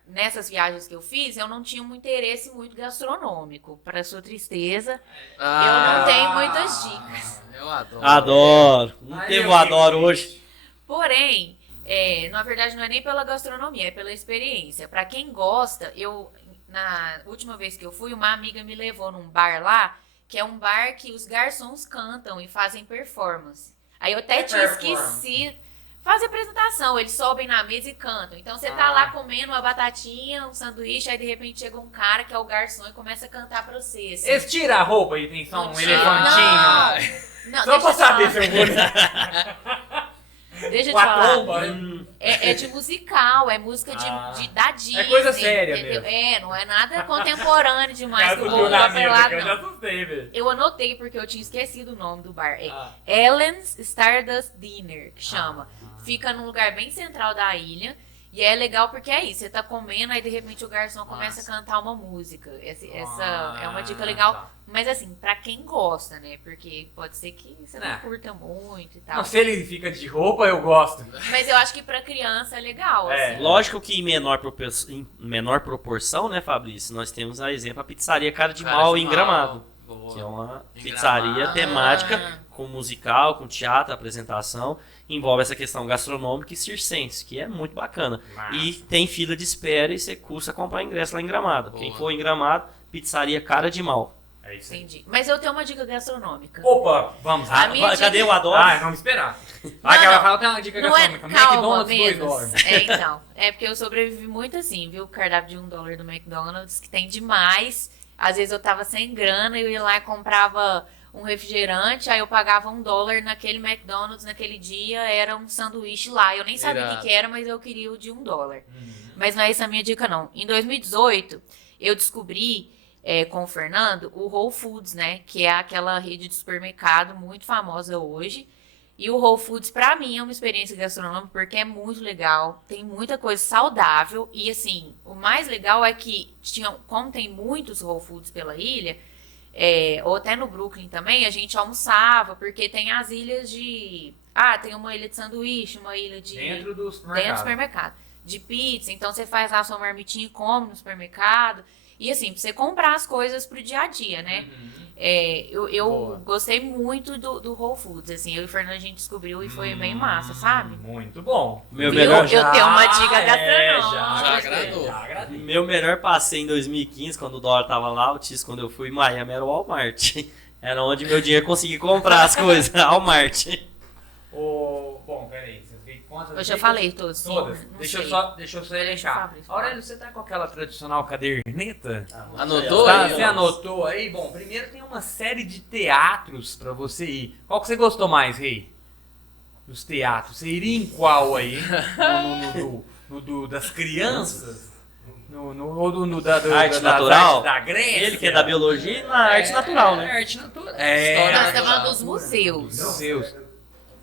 nessas viagens que eu fiz, eu não tinha um interesse muito gastronômico. Para sua tristeza, eu não tenho muitas dicas. Eu adoro. Adoro. Não Aí teve eu o adoro fico hoje. Porém, na verdade não é nem pela gastronomia, é pela experiência. Para quem gosta, na última vez que eu fui, uma amiga me levou num bar lá, que é um bar que os garçons cantam e fazem performance. Aí eu até tinha esquecido. Faz apresentação, eles sobem na mesa e cantam. Então você tá lá comendo uma batatinha, um sanduíche, aí de repente chega um cara que é o garçom e começa a cantar pra você. Assim. Eles tiram a roupa e tem só um Não, elefantinho. Não, Só deixa pra eu saber falar. se eu vou. Deixa eu te Com a falar. tromba, né? É de musical, é música da Disney. É coisa séria entendeu? mesmo. Não é nada contemporâneo demais Cara, que eu tu vou viu na mesa, apelar, que eu já não. assustei, velho. Eu anotei porque eu tinha esquecido o nome do bar. Ah. Ellen's Stardust Dinner, que chama. Fica num lugar bem central da ilha. E é legal porque é isso, você tá comendo, aí de repente o garçom começa a cantar uma música. Essa é uma dica legal. Tá. Mas assim, pra quem gosta, né? Porque pode ser que você não Né. curta muito e tal. Não, se ele fica de roupa, eu gosto. Mas eu acho que pra criança é legal. É. Assim. Lógico que em menor proporção, né, Fabrício? Nós temos a exemplo a pizzaria Cara de Mal em Gramado. Boa. Que é uma Em pizzaria Gramado. temática com musical, com teatro, apresentação. Envolve essa questão gastronômica e circense, que é muito bacana. Massa. E tem fila de espera e você custa comprar ingresso lá em Gramado. Boa. Quem for em Gramado, pizzaria Cara de Mal. É isso aí. Entendi. Mas eu tenho uma dica gastronômica. Opa, vamos lá. A minha Cadê dica- o Adoro? Vamos esperar. Vai que ela fala, tem uma dica Não é, gastronômica. calma, McDonald's, $2. menos. Então. É porque eu sobrevivi muito assim, viu? O cardápio de $1 do McDonald's, que tem demais. Às vezes eu tava sem grana e eu ia lá e comprava um refrigerante, aí eu pagava $1 naquele McDonald's naquele dia, era um sanduíche lá. Eu nem sabia o Irado. que era, mas eu queria o de $1. Mas não é essa a minha dica, não. Em 2018, eu descobri com o Fernando o Whole Foods, né? Que é aquela rede de supermercado muito famosa hoje. E o Whole Foods, pra mim, é uma experiência gastronômica porque é muito legal. Tem muita coisa saudável. E, assim, o mais legal é que, como tem muitos Whole Foods pela ilha, ou até no Brooklyn também, a gente almoçava, porque tem as ilhas de... tem uma ilha de sanduíche, uma ilha de... Dentro do Dentro do supermercado. supermercado. De pizza. Então, você faz lá a sua marmitinha e come no supermercado. E assim, pra você comprar as coisas pro dia a dia, né? Eu Boa. gostei muito do Whole Foods, assim, eu e o Fernando a gente descobriu e foi bem massa, sabe? Muito bom. Meu Viu? melhor, Eu tenho uma dica Já gastronômica. agradou. Já agradou. meu melhor passeio em 2015, quando o dólar tava lá, quando eu fui em Miami, era o Walmart. Era onde meu dinheiro conseguia comprar as coisas, Walmart. Bom, peraí. Vocês viram quantas? Eu já falei todos. sim, Todas. não Deixa eu sei. só Deixa o deixar. Fabrício falar. Aurélio, você tá com aquela tradicional caderneta? Anotou Tá, aí, você ó. anotou aí? Bom, primeiro tem uma série de teatros pra você ir. Qual que você gostou mais, Rei? Dos teatros. Você iria em qual aí? Das crianças? Arte natural? Da Grécia? Ele que é da biologia na arte natural, né? Arte natural. Nós História estamos falando dos museus. Museus.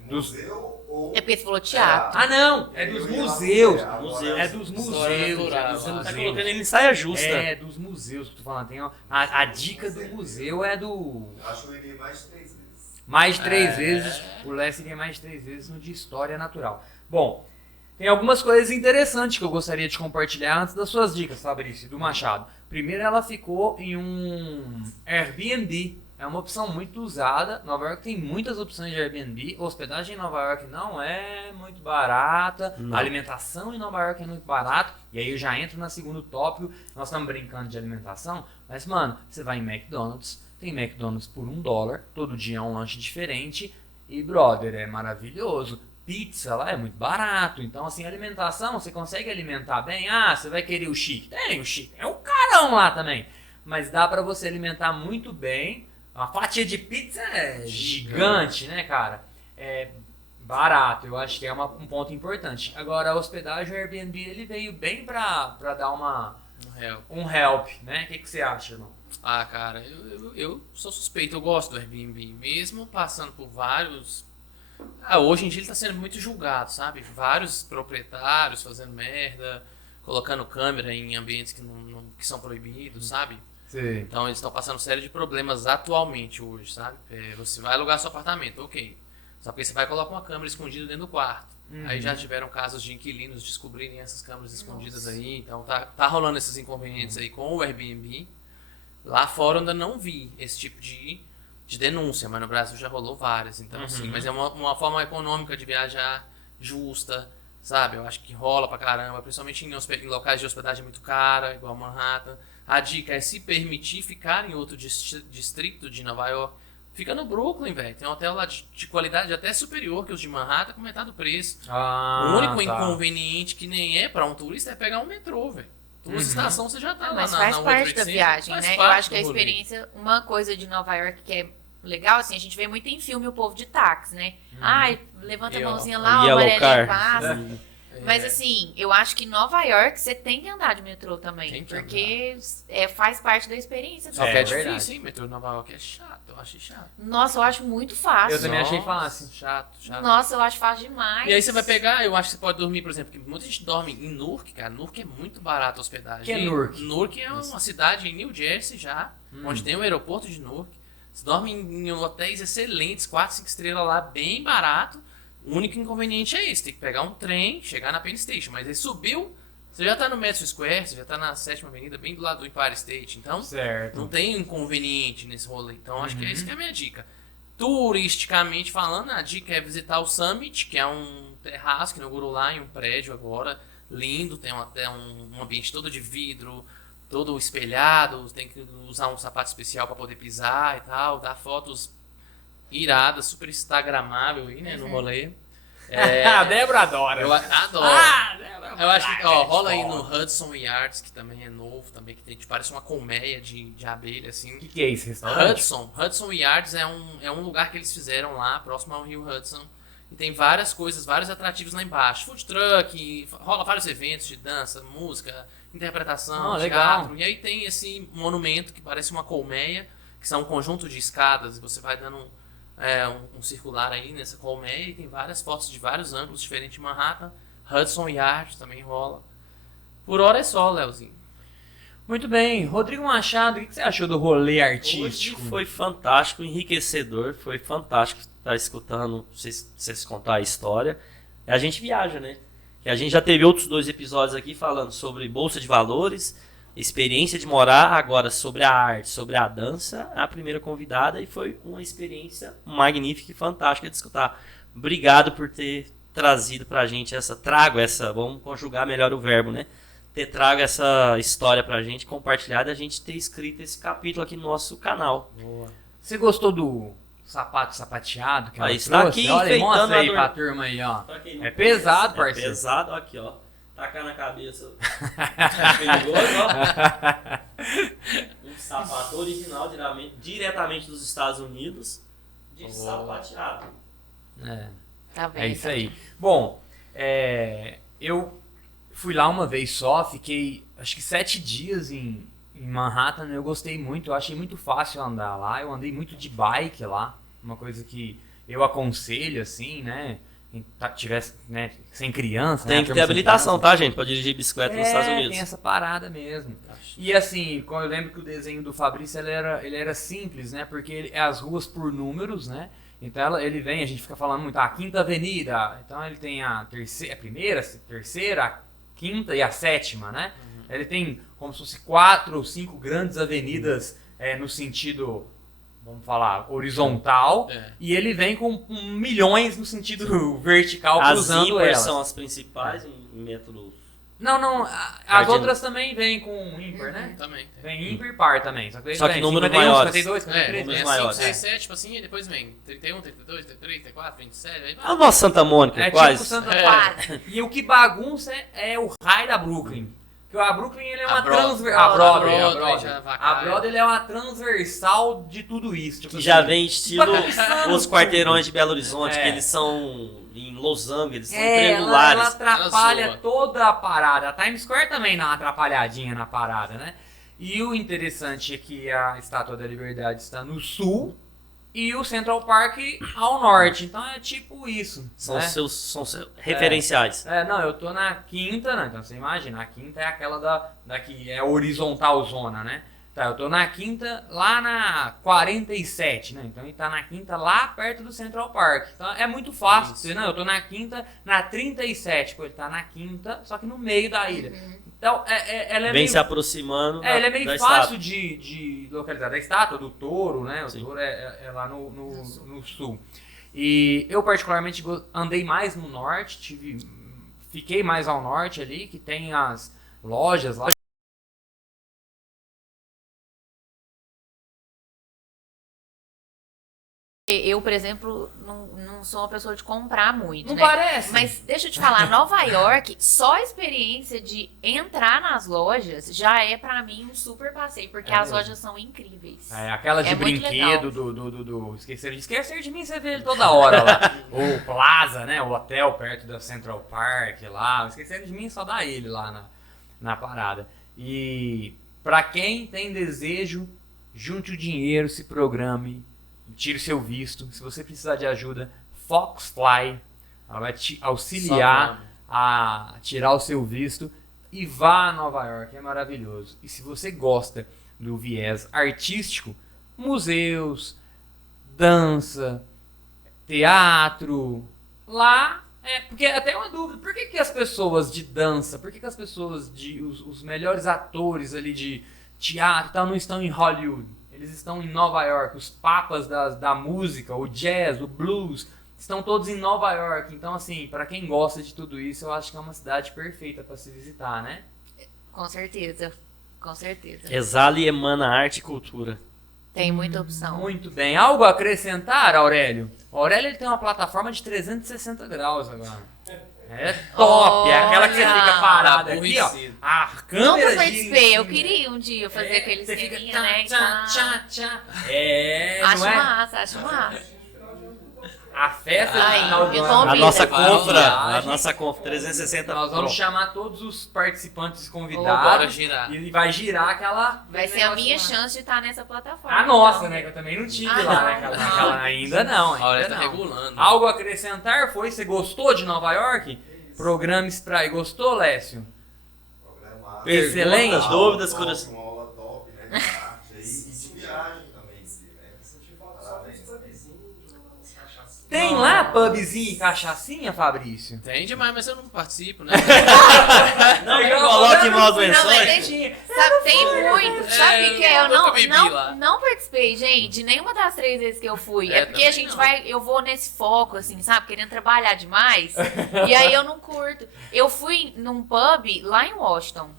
Museu ou... É porque você falou teatro. Ah, não! É dos museus. Museus. É dos História museus. natural, Você tá não Tá tem- colocando ele em saia justa. É, dos museus que eu tô falando. Tem, ó, a dica do museu é do. Acho que eu iria mais de 3 vezes. Mais 3 vezes. O Léo iria mais 3 vezes no de História Natural. Bom, tem algumas coisas interessantes que eu gostaria de compartilhar antes das suas dicas, Fabrício, do Machado. Primeiro, ela ficou em um Airbnb. É uma opção muito usada. Nova York tem muitas opções de Airbnb. Hospedagem em Nova York não é muito barata. Não. A alimentação em Nova York é muito barata. E aí eu já entro no segundo tópico. Nós estamos brincando de alimentação. Mas, mano, você vai em McDonald's. Tem McDonald's por $1. Todo dia é um lanche diferente. E, brother, é maravilhoso. Pizza lá é muito barato. Então, assim, alimentação, você consegue alimentar bem. Ah, você vai querer o chique? Tem o chique. É um carão lá também. Mas dá pra você alimentar muito bem. Uma fatia de pizza é gigante, né, cara? É barato, eu acho que é um ponto importante. Agora, a hospedagem, o Airbnb, ele veio bem pra dar um help, né? O que você acha, irmão? Ah, cara, eu sou suspeito, eu gosto do Airbnb, mesmo passando por vários. Hoje em dia ele tá sendo muito julgado, sabe? Vários proprietários fazendo merda, colocando câmera em ambientes que são proibidos, sabe? Sim. Então eles estão passando série de problemas atualmente hoje, sabe? Você vai alugar seu apartamento, ok. Só que você vai colocar uma câmera escondida dentro do quarto. Aí já tiveram casos de inquilinos descobrirem essas câmeras escondidas aí. Então tá rolando esses inconvenientes aí com o Airbnb. Lá fora eu ainda não vi esse tipo de denúncia, mas no Brasil já rolou várias. Então, assim, mas é uma forma econômica de viajar justa, sabe? Eu acho que rola pra caramba, principalmente em locais de hospedagem muito cara, igual Manhattan. A dica é se permitir ficar em outro distrito de Nova York. Fica no Brooklyn, velho. Tem um hotel lá de qualidade até superior que os de Manhattan, com metade do preço. O único inconveniente que nem é pra um turista é pegar um metrô, velho. Duas estações você já tá lá Mas na faz World parte Trade da Center, viagem, faz né? Eu parte acho que a do rolê. experiência, uma coisa de Nova York que é legal, assim, a gente vê muito em filme o povo de táxi, né? Ai, levanta a E, ó, mãozinha lá, o Yellow amarelinho Car. passa. Mas assim, eu acho que em Nova York você tem que andar de metrô também. Tem que Porque faz parte da experiência. Só que É é verdade. difícil, hein? Metrô de Nova York é chato, eu achei chato. Nossa, eu acho muito fácil. Eu também achei Nossa, fácil. Chato. Nossa, eu acho fácil demais. E aí você vai pegar, eu acho que você pode dormir, por exemplo, porque muita gente dorme em Newark, cara. Newark é muito barato a hospedagem. Que é Newark? Newark é uma cidade em New Jersey já, onde tem o aeroporto de Newark. Você dorme em hotéis excelentes, 4, 5 estrelas lá, bem barato. O único inconveniente é esse, tem que pegar um trem, chegar na Penn Station. Mas aí subiu, você já tá no Madison Square, você já tá na 7ª Avenida, bem do lado do Empire State. Então, Certo. não tem inconveniente nesse rolê. Então, acho que é isso que é a minha dica. Turisticamente falando, a dica é visitar o Summit, que é um terraço que inaugurou lá em um prédio agora. Lindo, tem até um ambiente todo de vidro, todo espelhado. Tem que usar um sapato especial para poder pisar e tal. Dar fotos iradas, super instagramável aí, né, no rolê. A Débora adora. Eu adoro. Débora. Eu acho que rola aí no Hudson Yards, que também é novo, também que tem, parece uma colmeia de abelha, assim. O que é esse restaurante? Hudson Yards é um lugar que eles fizeram lá, próximo ao Rio Hudson. E tem várias coisas, vários atrativos lá embaixo. Food truck, rola vários eventos de dança, música, interpretação, legal. teatro. E aí tem esse monumento que parece uma colmeia, que são um conjunto de escadas, e você vai dando um circular aí nessa colmeia, e tem várias fotos de vários ângulos diferentes de Manhattan. Hudson Yards também rola. Por hora é só, Leozinho. Muito bem. Rodrigo Machado, o que você achou do rolê artístico? Hoje foi fantástico, enriquecedor, foi fantástico estar escutando vocês contar a história. A gente viaja, né? E a gente já teve outros 2 episódios aqui falando sobre Bolsa de Valores experiência de morar. Agora, sobre a arte, sobre a dança, a primeira convidada, e foi uma experiência magnífica e fantástica de escutar. Obrigado por ter trazido pra gente vamos conjugar melhor o verbo, né? Ter trago essa história pra gente, compartilhado, a gente ter escrito esse capítulo aqui no nosso canal. Você gostou do sapato sapateado que ela Está trouxe? aqui Olha, enfeitando mostra aí a pra turma aí, ó. Pra quem não É pesado, conhece, parceiro. É pesado, aqui, ó. Tacar na cabeça. Perigoso, ó. Um sapato original, diretamente dos Estados Unidos, de sapateado. Tá vendo? É isso aí. Bom, eu fui lá uma vez só, fiquei acho que 7 dias em Manhattan, eu gostei muito, eu achei muito fácil andar lá, eu andei muito de bike lá, uma coisa que eu aconselho, assim, né, quem tivesse, né, sem criança. Tem né, que ter habilitação, tá, gente? Pra dirigir bicicleta nos Estados Unidos. Tem essa parada mesmo. E assim, quando eu lembro que o desenho do Fabrício ele era simples, né, porque é as ruas por números, né, então ele vem, a gente fica falando muito, a Quinta Avenida, então ele tem a primeira, a terceira, a quinta e a sétima, né? Ele tem como se fosse 4 ou 5 grandes avenidas no sentido, vamos falar, horizontal, e ele vem com milhões no sentido vertical As cruzando ímpares elas. são as principais em métodos. Não, as outras também vêm com ímpar, né? Também. Vem ímpar e par também. Só que, Só que vem números 51, maiores. 52, 53, números É, maiores. 5, 6, 7, tipo assim, e depois vem 31, 32, 33, 34, 27, aí É o nosso Santa Mônica, É quase. tipo Santa É. Clara. E o que bagunça é o raio da Brooklyn. Porque a Brooklyn ele é uma A transversal. já vai A cair. Broadway ele é uma transversal de tudo isso. Tipo Que já assim, vem estilo bagunçando os quarteirões de Belo Horizonte, É. que eles são em losango, eles são ela triangulares. atrapalha Ela zoa. toda a parada. A Times Square também dá uma atrapalhadinha na parada, né? E o interessante é que a Estátua da Liberdade está no sul e o Central Park ao norte. Então é tipo isso. São né? seus referenciais. Não, eu tô na quinta, né? Então você imagina, a quinta é aquela da que é horizontal zona, né? Tá, eu tô na quinta lá na 47, né? Então ele tá na quinta lá perto do Central Park. Então é muito fácil, Isso. você, não, eu tô na quinta na 37, pô, ele tá na quinta, só que no meio da ilha. Então ela é Vem meio se aproximando ele é da meio estátua. fácil de localizar. Da estátua, do touro, né? O Sim. touro é lá no sul. E eu particularmente andei mais no norte, fiquei mais ao norte ali, que tem as lojas lá. Eu, por exemplo, não sou uma pessoa de comprar muito, Não né? parece? Mas deixa eu te falar, Nova York, só a experiência de entrar nas lojas já é pra mim um super passeio, porque É as mesmo. lojas são incríveis. Aquela de É muito brinquedo do Esquecer de Mim, você vê ele toda hora lá. O Plaza, né? O hotel perto da Central Park lá. O Esquecer de Mim só dá ele lá na parada. E pra quem tem desejo, junte o dinheiro, se programe, tire o seu visto. Se você precisar de ajuda, Foxfly ela vai te auxiliar a tirar o seu visto e vá a Nova York, é maravilhoso. E se você gosta do viés artístico, museus, dança, teatro, lá porque até uma dúvida, por que as pessoas de dança, por que as pessoas os melhores atores ali de teatro e tal não estão em Hollywood? Eles estão em Nova York, os papas da música, o jazz, o blues, estão todos em Nova York. Então, assim, pra quem gosta de tudo isso, eu acho que é uma cidade perfeita pra se visitar, né? Com certeza, com certeza. Exala e emana arte e cultura. Tem muita opção. Muito bem. Algo a acrescentar, Aurélio? O Aurélio ele tem uma plataforma de 360 graus agora. É top! É aquela que você Olha! fica parada Tá aqui, ó. aborrecido. A Nunca câmera gira participei, em eu cima. queria um dia fazer aquele você fica esqueminha, né? tchá, tchá, tchá. Acho não é? massa, acho massa. A festa do Ai, final do eu ano. convido. A nossa Vai, confra, viagem. a nossa confra 360 Nós vamos Pro. chamar todos os participantes Bora convidados girar. e vai girar aquela... Vai ser a minha chance. chance de estar nessa plataforma. A nossa, então. né? Que eu também não tive Ah, lá, não, né? não. Aquela ainda não. A hora Ainda tá não. regulando. Algo a acrescentar foi? Você gostou de Nova York? Programas pra... E gostou, Lécio? Programado. Excelente. Perguntas, dúvidas, Aula curiosidades. top, uma aula top, né? De arte aí, e de viagem também em si, né? Parabéns. Tem lá pubzinho e cachaçinha, Fabrício? Tem demais, mas eu não participo, né? Não me coloque em maus Não, mas lençóis. sabe, tem muito. Sabe o que é? Eu nunca bebi lá. não participei, gente, de nenhuma das 3 vezes que eu fui. É, É porque a também gente não. eu vou nesse foco, assim, sabe? Querendo trabalhar demais. E aí eu não curto. Eu fui num pub lá em Washington.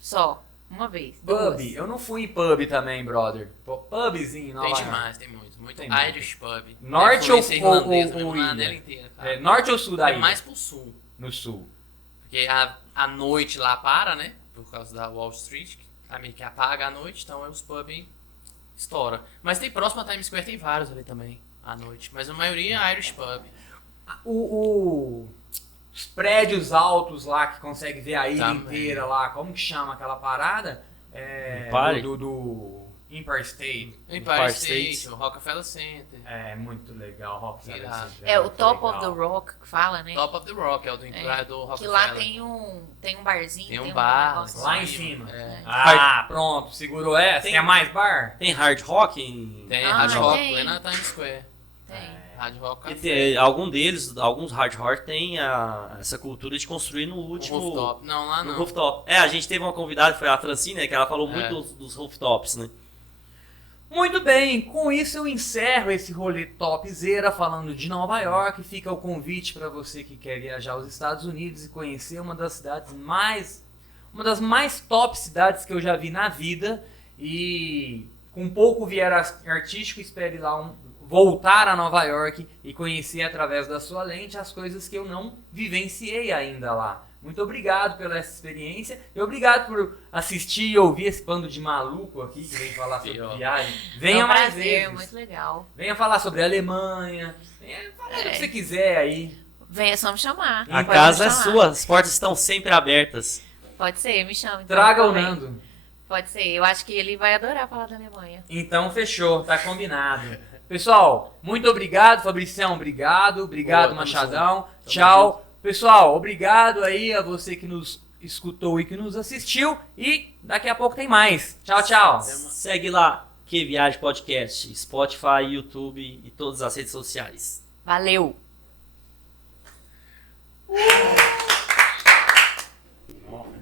Só. Uma vez. Pub, duas. eu não fui em pub também, brother. Pubzinho, Nova Tem York. demais, tem muito. Muito Tem muito. Irish pub. Norte Influência ou irlandesa, ilha? irlandesa ela inteira, cara. É, norte ou sul da É ilha? mais pro sul. No sul. Porque a noite lá para, né? Por causa da Wall Street, que tá meio que apaga a noite, então os pubs estoura. Mas tem próximo a Times Square, tem vários ali também, à noite. Mas a maioria é Irish pub. Os prédios altos lá que consegue ver a ilha Também. inteira lá, como que chama aquela parada? Empire? Do Empire State. Empire State. State, o Rockefeller Center. É muito legal, Rockefeller Irado. Center. É o muito Top legal. of the Rock que fala, né? Top of the Rock, é o do É, do que Rockefeller. lá tem um barzinho. Tem um bar. negócio Lá assim. em cima. É. Ah, pronto, segurou essa. Tem- Quer mais bar? Tem hard rock em... Tem Ah, Hard Rock, tem. plena Times Square. Tem. Hard Rock E Café. tem- alguns hard rock tem essa cultura de construir no último... Rooftop. Não, lá No não. rooftop. A gente teve uma convidada, foi a Francine, né, que ela falou muito É. dos rooftops, né? Muito bem, com isso eu encerro esse rolê topzera falando de Nova York. Fica o convite para você que quer viajar aos Estados Unidos e conhecer uma das mais top cidades que eu já vi na vida. E com pouco viés artístico, espere lá voltar a Nova York e conhecer através da sua lente as coisas que eu não vivenciei ainda lá. Muito obrigado pela essa experiência e obrigado por assistir e ouvir esse bando de maluco aqui que vem falar sobre Pior. viagem. É Venha um mais prazer, vezes. muito legal. Venha falar sobre a Alemanha. Venha falar o que você quiser aí. Venha só me chamar. A Pode casa me é chamar. sua, as portas estão sempre abertas. Pode ser, me chama. Então, Traga o também. Nando. Pode ser, eu acho que ele vai adorar falar da Alemanha. Então fechou, tá combinado. Pessoal, muito obrigado, Fabricião, obrigado. Obrigado, Boa, tamo Machadão. Tchau. Pessoal, obrigado aí a você que nos escutou e que nos assistiu. E daqui a pouco tem mais. Tchau, tchau. Segue lá, Que Viagem Podcast, Spotify, YouTube e todas as redes sociais. Valeu!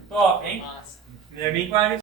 Top, hein? Massa. É bem